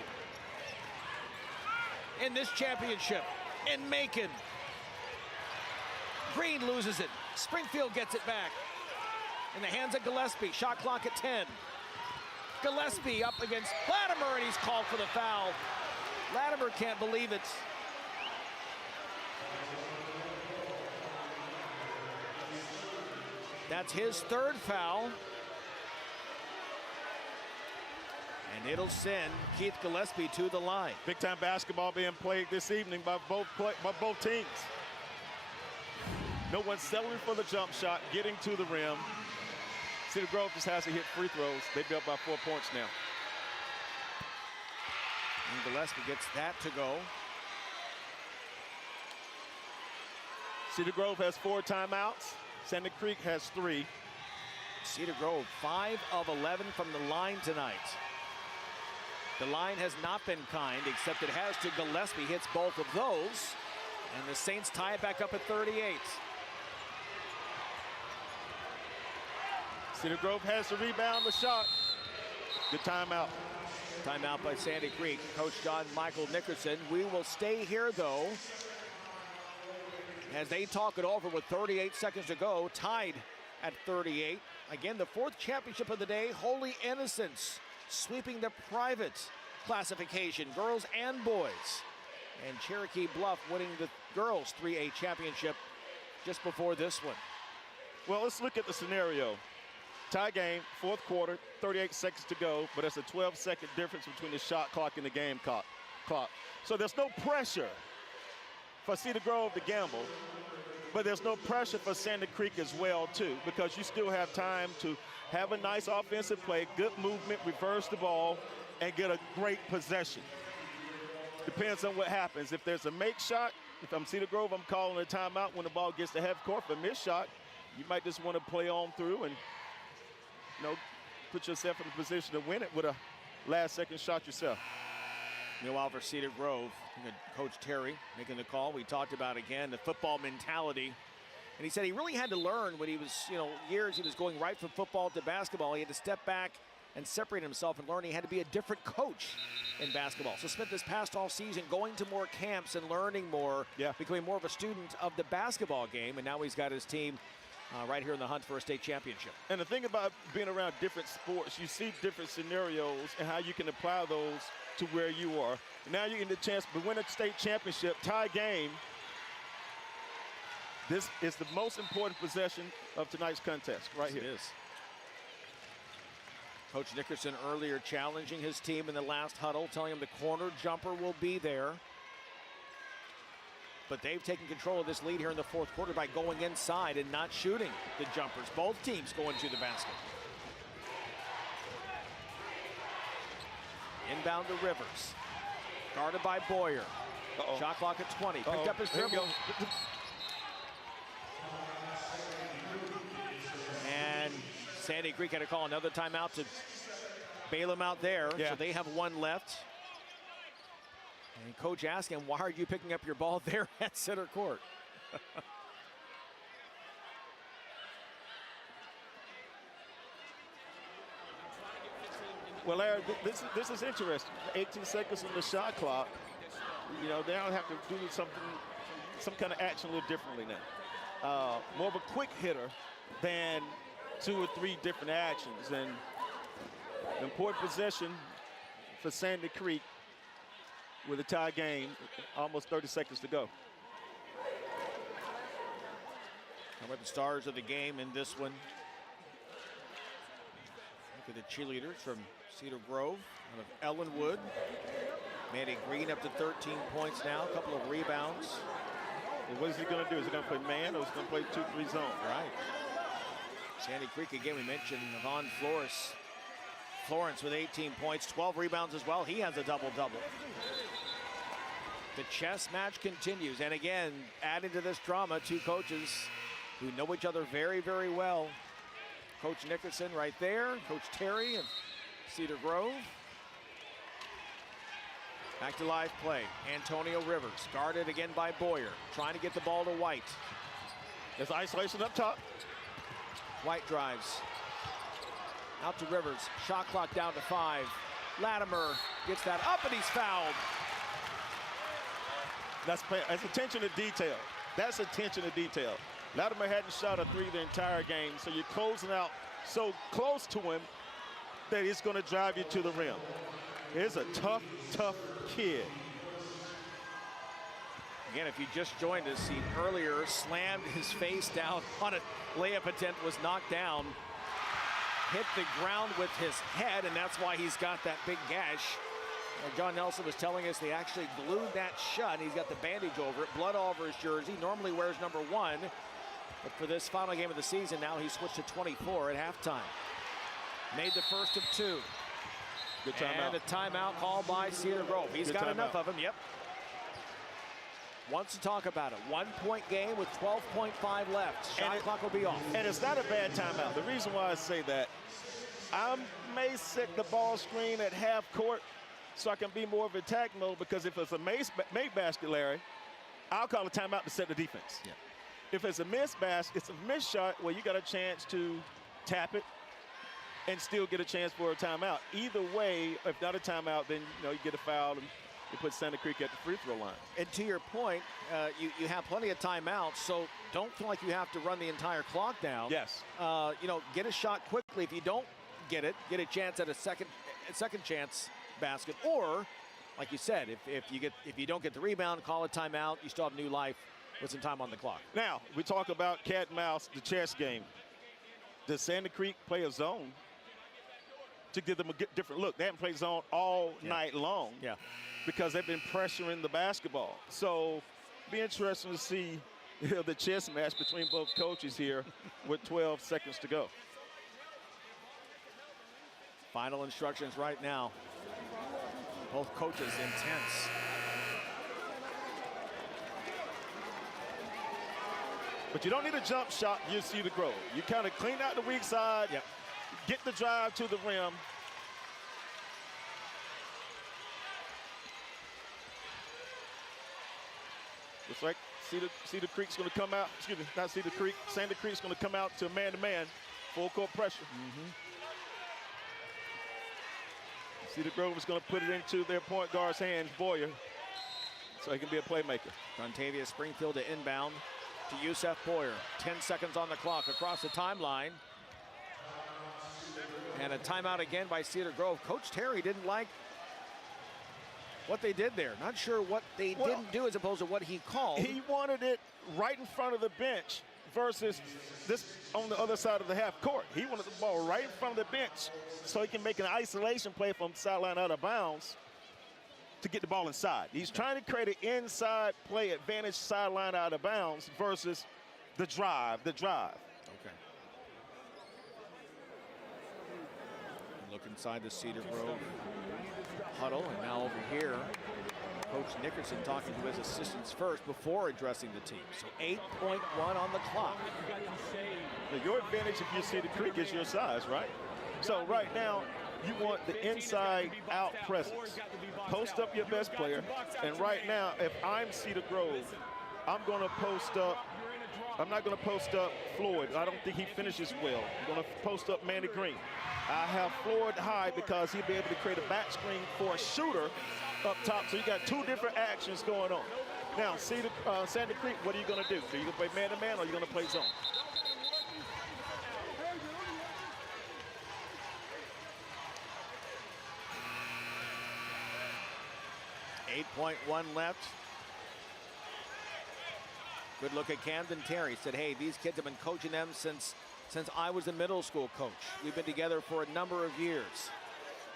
in this championship in Macon. Green loses it. Springfield gets it back in the hands of Gillespie. Shot clock at 10. Gillespie up against Latimer, and he's called for the foul. Latimer can't believe it. That's his 3rd foul. And it'll send Keith Gillespie to the line. Big-time basketball being played this evening by both teams. No one settling for the jump shot, getting to the rim. Cedar Grove just has to hit free throws. They've be up by 4 points now. And Gillespie gets that to go. Cedar Grove has 4 timeouts. Sandy Creek has 3. Cedar Grove, 5 of 11 from the line tonight. The line has not been kind, except it has to Gillespie. Hits both of those. And the Saints tie it back up at 38. Cedar Grove has the rebound, the shot. Good timeout. Timeout by Sandy Creek. Coach John Michael Nickerson. We will stay here, though, as they talk it over with 38 seconds to go, tied at 38. Again, the 4th championship of the day, Holy Innocents, sweeping the private classification, girls and boys. And Cherokee Bluff winning the girls 3A championship just before this one. Well, let's look at the scenario. Tie game, 4th quarter, 38 seconds to go, but it's a 12-second difference between the shot clock and the game clock. So there's no pressure for Cedar Grove to gamble, but there's no pressure for Sandy Creek as well, too, because you still have time to have a nice offensive play, good movement, reverse the ball, and get a great possession. Depends on what happens. If there's a make shot, if I'm Cedar Grove, I'm calling a timeout when the ball gets to half court. For a miss shot, you might just want to play on through and, put yourself in a position to win it with a last-second shot yourself. Meanwhile, for Cedar Grove, Coach Terry making the call. We talked about, again, the football mentality. And he said he really had to learn when he was, years he was going right from football to basketball. He had to step back and separate himself and learn he had to be a different coach in basketball. So spent this past all season going to more camps and learning more, becoming more of a student of the basketball game. And now he's got his team right here in the hunt for a state championship. And the thing about being around different sports, you see different scenarios and how you can apply those to where you are. Now you get the chance to win a state championship, tie game. This is the most important possession of tonight's contest right here. It is. Coach Nickerson earlier challenging his team in the last huddle, telling him the corner jumper will be there. But they've taken control of this lead here in the 4th quarter by going inside and not shooting the jumpers. Both teams going to the basket. Inbound to Rivers. Guarded by Boyer. Shot clock at 20. Picked up his dribble. And Sandy Creek had to call another timeout to bail him out there. So they have 1 left. And coach asked him, why are you picking up your ball there at center court? Well, Larry, this is interesting. 18 seconds on the shot clock. They don't have to do some kind of action a little differently now. More of a quick hitter than 2 or 3 different actions. And important possession for Sandy Creek with a tie game, almost 30 seconds to go. How about the stars of the game in this one? Look at the cheerleaders from Cedar Grove out of Ellenwood. Maddie Green up to 13 points now, a couple of rebounds. And what is he going to do? Is he going to play man or is he going to play 2-3 zone? Right. Sandy Creek, again, we mentioned Yvonne Florence with 18 points, 12 rebounds as well. He has a double-double. The chess match continues. And again, adding to this drama, 2 coaches who know each other very, very well. Coach Nickerson right there, Coach Terry of Cedar Grove. Back to live play. Antonio Rivers, guarded again by Boyer, trying to get the ball to White. There's isolation up top. White drives. Out to Rivers, shot clock down to 5. Latimer gets that up and he's fouled. That's attention to detail. That's attention to detail. Latimer hadn't shot a 3 the entire game, so you're closing out so close to him that he's going to drive you to the rim. He's a tough, tough kid. Again, if you just joined us, he earlier slammed his face down on a layup attempt, was knocked down, hit the ground with his head, and that's why he's got that big gash. John Nelson was telling us they actually glued that shut. He's got the bandage over it, blood all over his jersey. Normally wears number 1, but for this final game of the season, now he switched to 24 at halftime. Made the first of 2. Good timeout. And a timeout called by Cedar Grove. He's got enough of them, yep. wants to talk about it. 1-point game with 12.5 left. Shot clock will be off. And it's not a bad timeout. The reason why I say that, I may set the ball screen at half court so I can be more of attack mode, because if it's a made basket, Larry, I'll call a timeout to set the defense. Yeah. If it's a missed basket, it's a missed shot where you got a chance to tap it and still get a chance for a timeout. Either way, if not a timeout, then you get a foul and you put Santa Cruz at the free throw line. And to your point, you have plenty of timeouts, so don't feel like you have to run the entire clock down. Yes. Get a shot quickly. If you don't get it, get a chance at a second chance basket, or like you said, if you don't get the rebound, call a timeout. You still have new life with some time on the clock. Now we talk about cat and mouse, the chess game. Does Santa Cruz play a zone to give them a different look? They haven't played zone all night long. Yeah. Because they've been pressuring the basketball. So be interesting to see the chess match between both coaches here with 12 seconds to go. Final instructions right now. Both coaches intense. But you don't need a jump shot. You see the growth. You kind of clean out the weak side, get the drive to the rim. Looks like Cedar Creek's going to come out. Excuse me, not Cedar Creek. Santa Creek's going to come out to man-to-man, full court pressure. Cedar Grove is going to put it into their point guard's hands, Boyer, so he can be a playmaker. Dontavia Springfield to inbound to Yusef Boyer. 10 seconds on the clock across the timeline. And a timeout again by Cedar Grove. Coach Terry didn't like what they did there. Not sure what they didn't do as opposed to what he called. He wanted it right in front of the bench versus this on the other side of the half court. He wanted the ball right in front of the bench so he can make an isolation play from sideline out of bounds to get the ball inside. He's trying to create an inside play advantage sideline out of bounds versus the drive. Okay. Look inside the Cedar Grove huddle, and now over here, Coach Nickerson talking to his assistants first before addressing the team. So 8.1 on the clock. Now your advantage if you see the Creek is your size, right? So right now, you want the inside out presence. Post up your best player. And right now, if I'm Cedar Grove, I'm going to post up. I'm not going to post up Floyd. I don't think he finishes well. I'm going to post up Manny Green. I have Floyd high because he'll be able to create a back screen for a shooter up top. So you got two different actions going on. Now, Santa Cruz, what are you going to do? Are you going to play man-to-man or are you going to play zone? .1 left. Good look at Camden Terry. Said, hey, these kids have been coaching them since I was a middle school coach. We've been together for a number of years.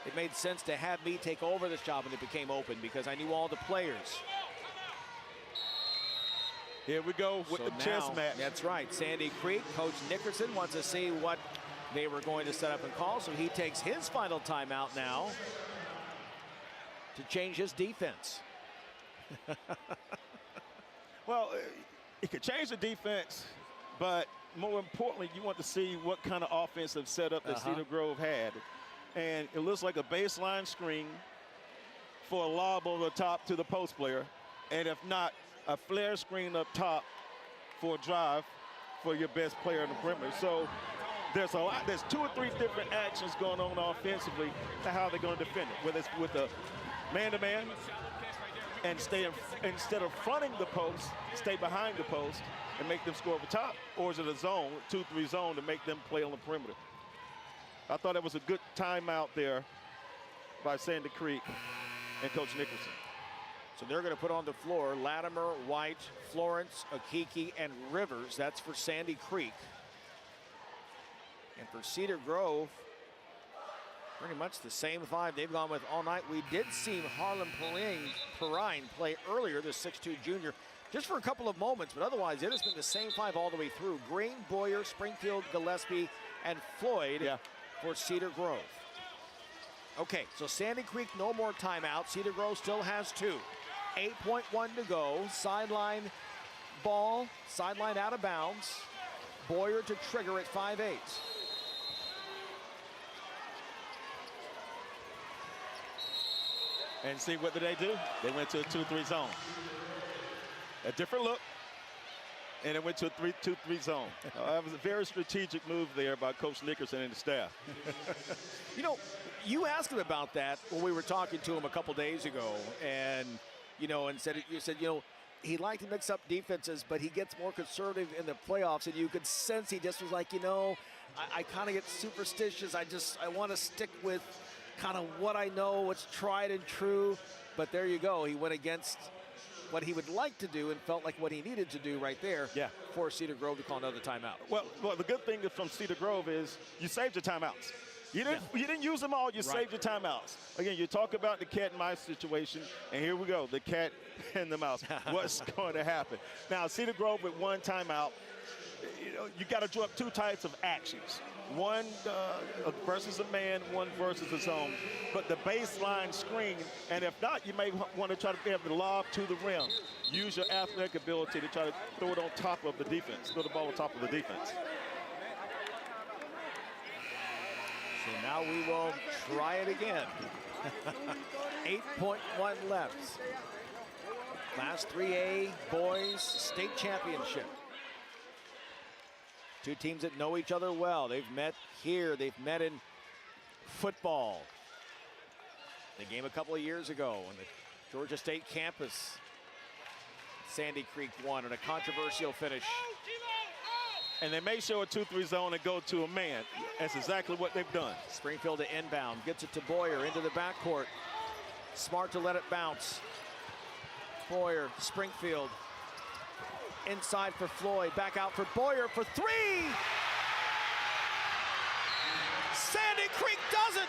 It made sense to have me take over this job when it became open because I knew all the players. Here we go with the chess match. That's right. Sandy Creek, Coach Nickerson wants to see what they were going to set up and call, so he takes his final timeout now to change his defense. Well, it could change the defense, but more importantly, you want to see what kind of offensive setup that Cedar Grove had. And it looks like a baseline screen for a lob over the top to the post player. And if not, a flare screen up top for a drive for your best player in the perimeter. So there's two or three different actions going on offensively to how they're going to defend it, whether it's with a man-to-man and instead of fronting the post, stay behind the post and make them score over top, or is it a zone, 2-3 zone to make them play on the perimeter? I thought it was a good timeout there by Sandy Creek and Coach Nickerson. So they're going to put on the floor Latimer, White, Florence, Akiki, and Rivers. That's for Sandy Creek. And for Cedar Grove, pretty much the same five they've gone with all night. We did see Harlan Perrine play earlier, the 6'2 junior, just for a couple of moments, but otherwise it has been the same five all the way through. Green, Boyer, Springfield, Gillespie, and Floyd for Cedar Grove. Okay, so Sandy Creek, no more timeout. Cedar Grove still has two. 8.1 to go. Sideline ball, sideline out of bounds. Boyer to trigger at 5'8". And see, what did they do? They went to a 2-3 zone. A different look. And it went to a 3-2-3 zone. That was a very strategic move there by Coach Nickerson and the staff. You know, you asked him about that when we were talking to him a couple days ago, and you said he liked to mix up defenses, but he gets more conservative in the playoffs, and you could sense he just was like, I kind of get superstitious. I want to stick with kind of what I know, what's tried and true. But there you go. He went against what he would like to do and felt like what he needed to do right there for Cedar Grove to call another timeout. Well, the good thing from Cedar Grove is you saved your timeouts. You didn't use them all. You saved your timeouts. Again, you talk about the cat and mouse situation, and here we go, the cat and the mouse. What's going to happen? Now, Cedar Grove with one timeout, you got to draw up two types of actions. One versus a man, one versus a zone. But the baseline screen, and if not, you may want to try to be able to lob to the rim. Use your athletic ability to try to throw it on top of the defense, throw the ball on top of the defense. So now we will try it again. 8.1 left. Class 3A boys state championship. Two teams that know each other well. They've met here. They've met in football. The game a couple of years ago on the Georgia State campus. Sandy Creek won in a controversial finish. And they may show a 2-3 zone and go to a man. That's exactly what they've done. Springfield to inbound. Gets it to Boyer into the backcourt. Smart to let it bounce. Boyer, Springfield. Inside for Floyd. Back out for Boyer for three. Sandy Creek doesn't.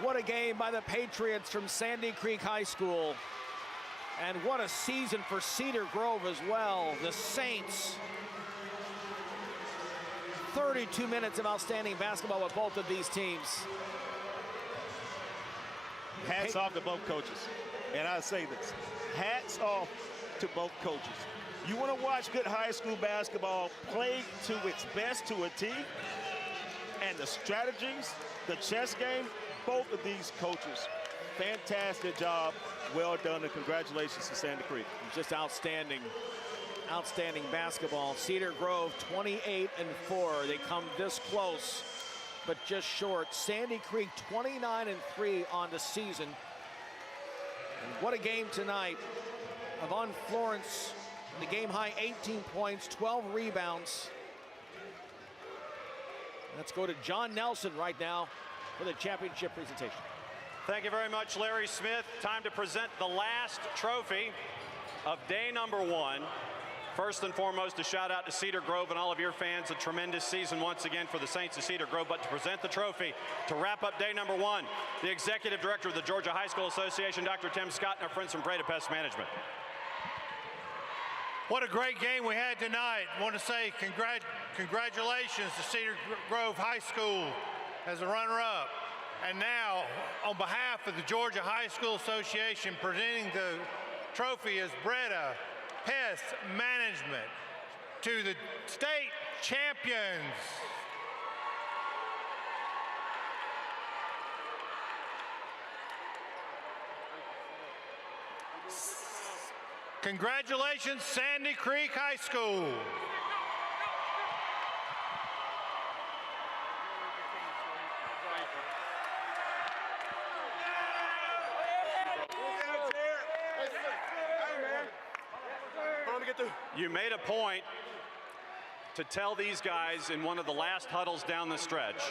What a game by the Patriots from Sandy Creek High School. And what a season for Cedar Grove as well. The Saints. 32 minutes of outstanding basketball with both of these teams. Hats off to both coaches. And I say this, hats off to both coaches. You want to watch good high school basketball play to its best to a T, and the strategies, the chess game, both of these coaches, fantastic job, well done, and congratulations to Sandy Creek. Just outstanding basketball. Cedar Grove 28-4. They come this close, but just short. Sandy Creek 29-3 on the season. And what a game tonight. Yvonne Florence, the game high 18 points, 12 rebounds. Let's go to John Nelson right now for the championship presentation. Thank you very much, Larry Smith. Time to present the last trophy of day number one. First and foremost, a shout out to Cedar Grove and all of your fans. A tremendous season once again for the Saints of Cedar Grove. But to present the trophy, to wrap up day number one, the Executive Director of the Georgia High School Association, Dr. Tim Scott, and our friends from Breda Pest Management. What a great game we had tonight. I want to say congratulations to Cedar Grove High School as a runner-up. And now, on behalf of the Georgia High School Association, presenting the trophy is Breda Pest Management to the state champions. Congratulations, Sandy Creek High School. You made a point to tell these guys in one of the last huddles down the stretch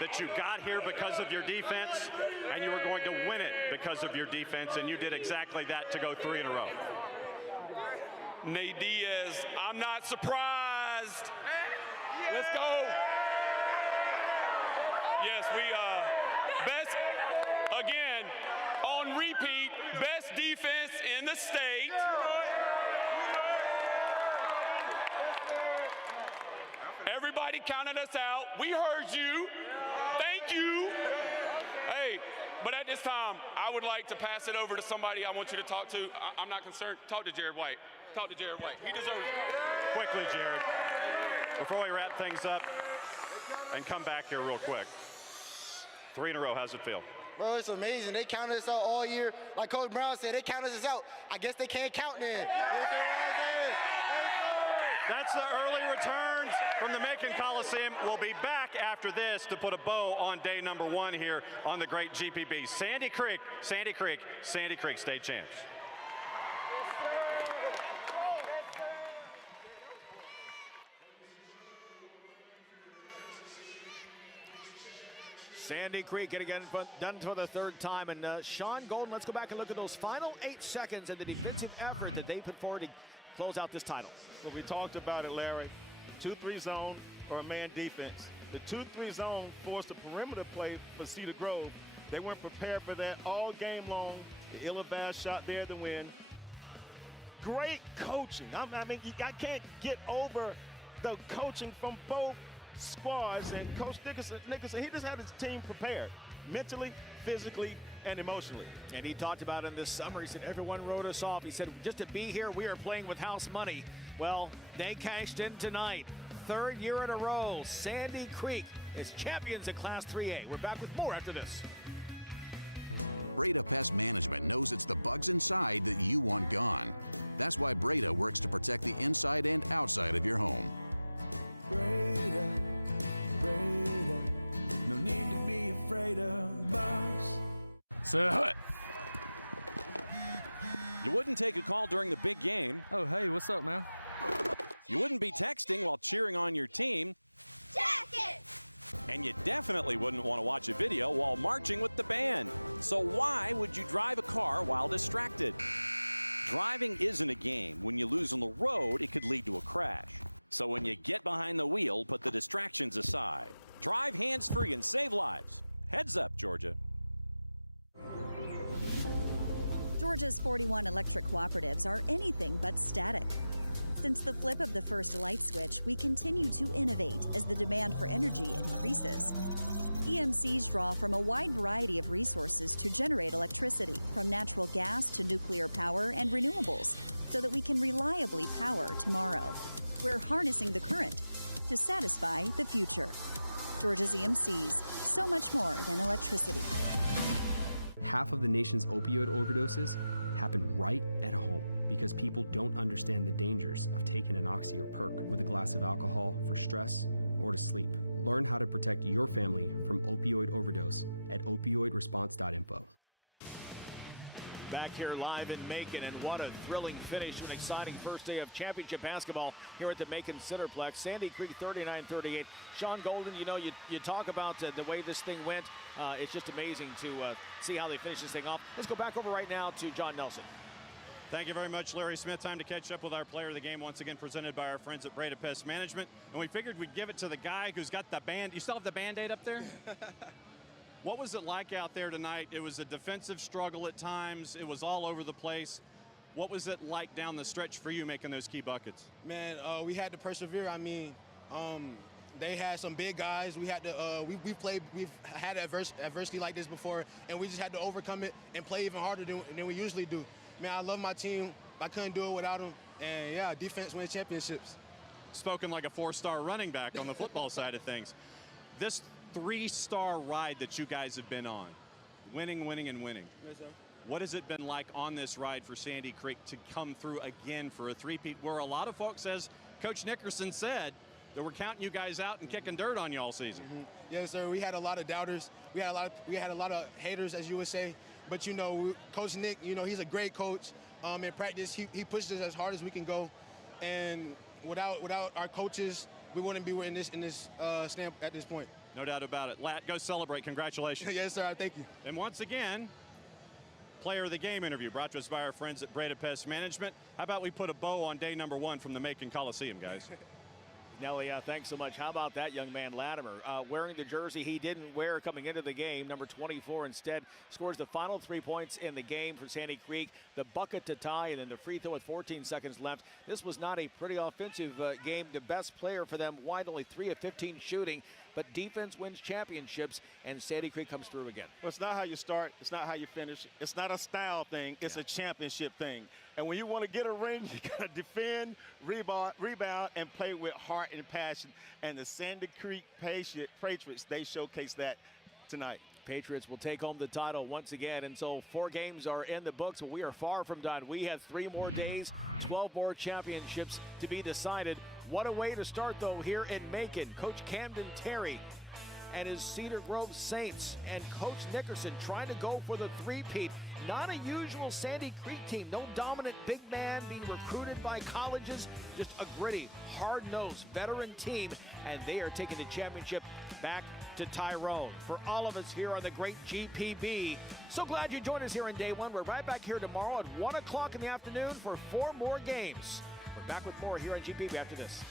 that you got here because of your defense and you were going to win it because of your defense, and you did exactly that to go 3 in a row. Nate Diaz, I'm not surprised. Let's go. Yes, we best, again, on repeat, best defense in the state. Everybody counted us out. We heard you. Thank you. Hey, but at this time, I would like to pass it over to somebody I want you to talk to. I'm not concerned. Talk to Jared White. Talk to Jared White. He deserves it. Quickly, Jared, before we wrap things up and come back here real quick. 3 in a row, how's it feel? Bro, it's amazing. They counted us out all year. Like Coach Brown said, they counted us out. I guess they can't count then. That's the early returns from the Macon Coliseum. We'll be back after this to put a bow on day number 1 here on the great GPB. Sandy Creek state champs. Sandy Creek getting done for the 3rd time. And Sean Golden, let's go back and look at those final 8 seconds and the defensive effort that they put forward to close out this title. Well, we talked about it, Larry. 2-3 zone or a man defense. The 2-3 zone forced a perimeter play for Cedar Grove. They weren't prepared for that all game long. The ill-advised shot there to win. Great coaching. I mean, I can't get over the coaching from both squads, and Coach Nickerson, he just had his team prepared mentally, physically, and emotionally. And he talked about in this summer, he said, everyone wrote us off. He said, just to be here, we are playing with house money. Well, they cashed in tonight. 3rd year in a row, Sandy Creek is champions in Class 3A. We're back with more after this. Back here live in Macon, and what a thrilling finish to an exciting first day of championship basketball here at the Macon Cinderplex. Sandy Creek 39-38. Sean Golden, you know, you talk about the way this thing went. It's just amazing to see how they finish this thing off. Let's go back over right now to John Nelson. Thank you very much, Larry Smith. Time to catch up with our player of the game, once again presented by our friends at Breda Pest Management. And we figured we'd give it to the guy who's got the band. You still have the Band-Aid up there? What was it like out there tonight? It was a defensive struggle at times. It was all over the place. What was it like down the stretch for you making those key buckets? Man, we had to persevere. I mean, they had some big guys. We had to. We've had adversity like this before, and we just had to overcome it and play even harder than we usually do. Man, I love my team. I couldn't do it without them. And yeah, defense wins championships. Spoken like a 4-star running back on the football side of things. This 3-star ride that you guys have been on, winning, winning, and winning. Yes, sir. What has it been like on this ride for Sandy Creek to come through again for a three-peat, where a lot of folks, as Coach Nickerson said, that we're counting you guys out and kicking dirt on you all season? Mm-hmm. Yes, sir. We had a lot of doubters. We had a lot of haters, as you would say. But you know, Coach Nick, you know, he's a great coach. in practice. He pushed us as hard as we can go, and without our coaches, we wouldn't be in this stamp at this point. No doubt about it. Lat, go celebrate. Congratulations. Yes, sir. Thank you. And once again, Player of the Game interview brought to us by our friends at Breda Pest Management. How about we put a bow on day number 1 from the Macon Coliseum, guys? Nelly, thanks so much. How about that young man, Latimer, wearing the jersey he didn't wear coming into the game, number 24 instead, scores the final 3 points in the game for Sandy Creek, the bucket to tie, and then the free throw with 14 seconds left. This was not a pretty offensive game. The best player for them, wide, only 3 of 15 shooting, but defense wins championships, and Sandy Creek comes through again. Well, it's not how you start. It's not how you finish. It's not a style thing. It's a championship thing. And when you want to get a ring, you got to defend, rebound, and play with heart and passion. And the Sandy Creek Patriots, they showcase that tonight. Patriots will take home the title once again, and so 4 games are in the books, but we are far from done. We have 3 more days, 12 more championships to be decided. What a way to start, though, here in Macon. Coach Camden Terry and his Cedar Grove Saints and Coach Nickerson trying to go for the three-peat. Not a usual Sandy Creek team. No dominant big man being recruited by colleges. Just a gritty, hard-nosed veteran team, and they are taking the championship back to Tyrone. For all of us here on the great GPB, so glad you joined us here in day 1. We're right back here tomorrow at 1 o'clock in the afternoon for 4 more games. We're back with more here on GPB after this.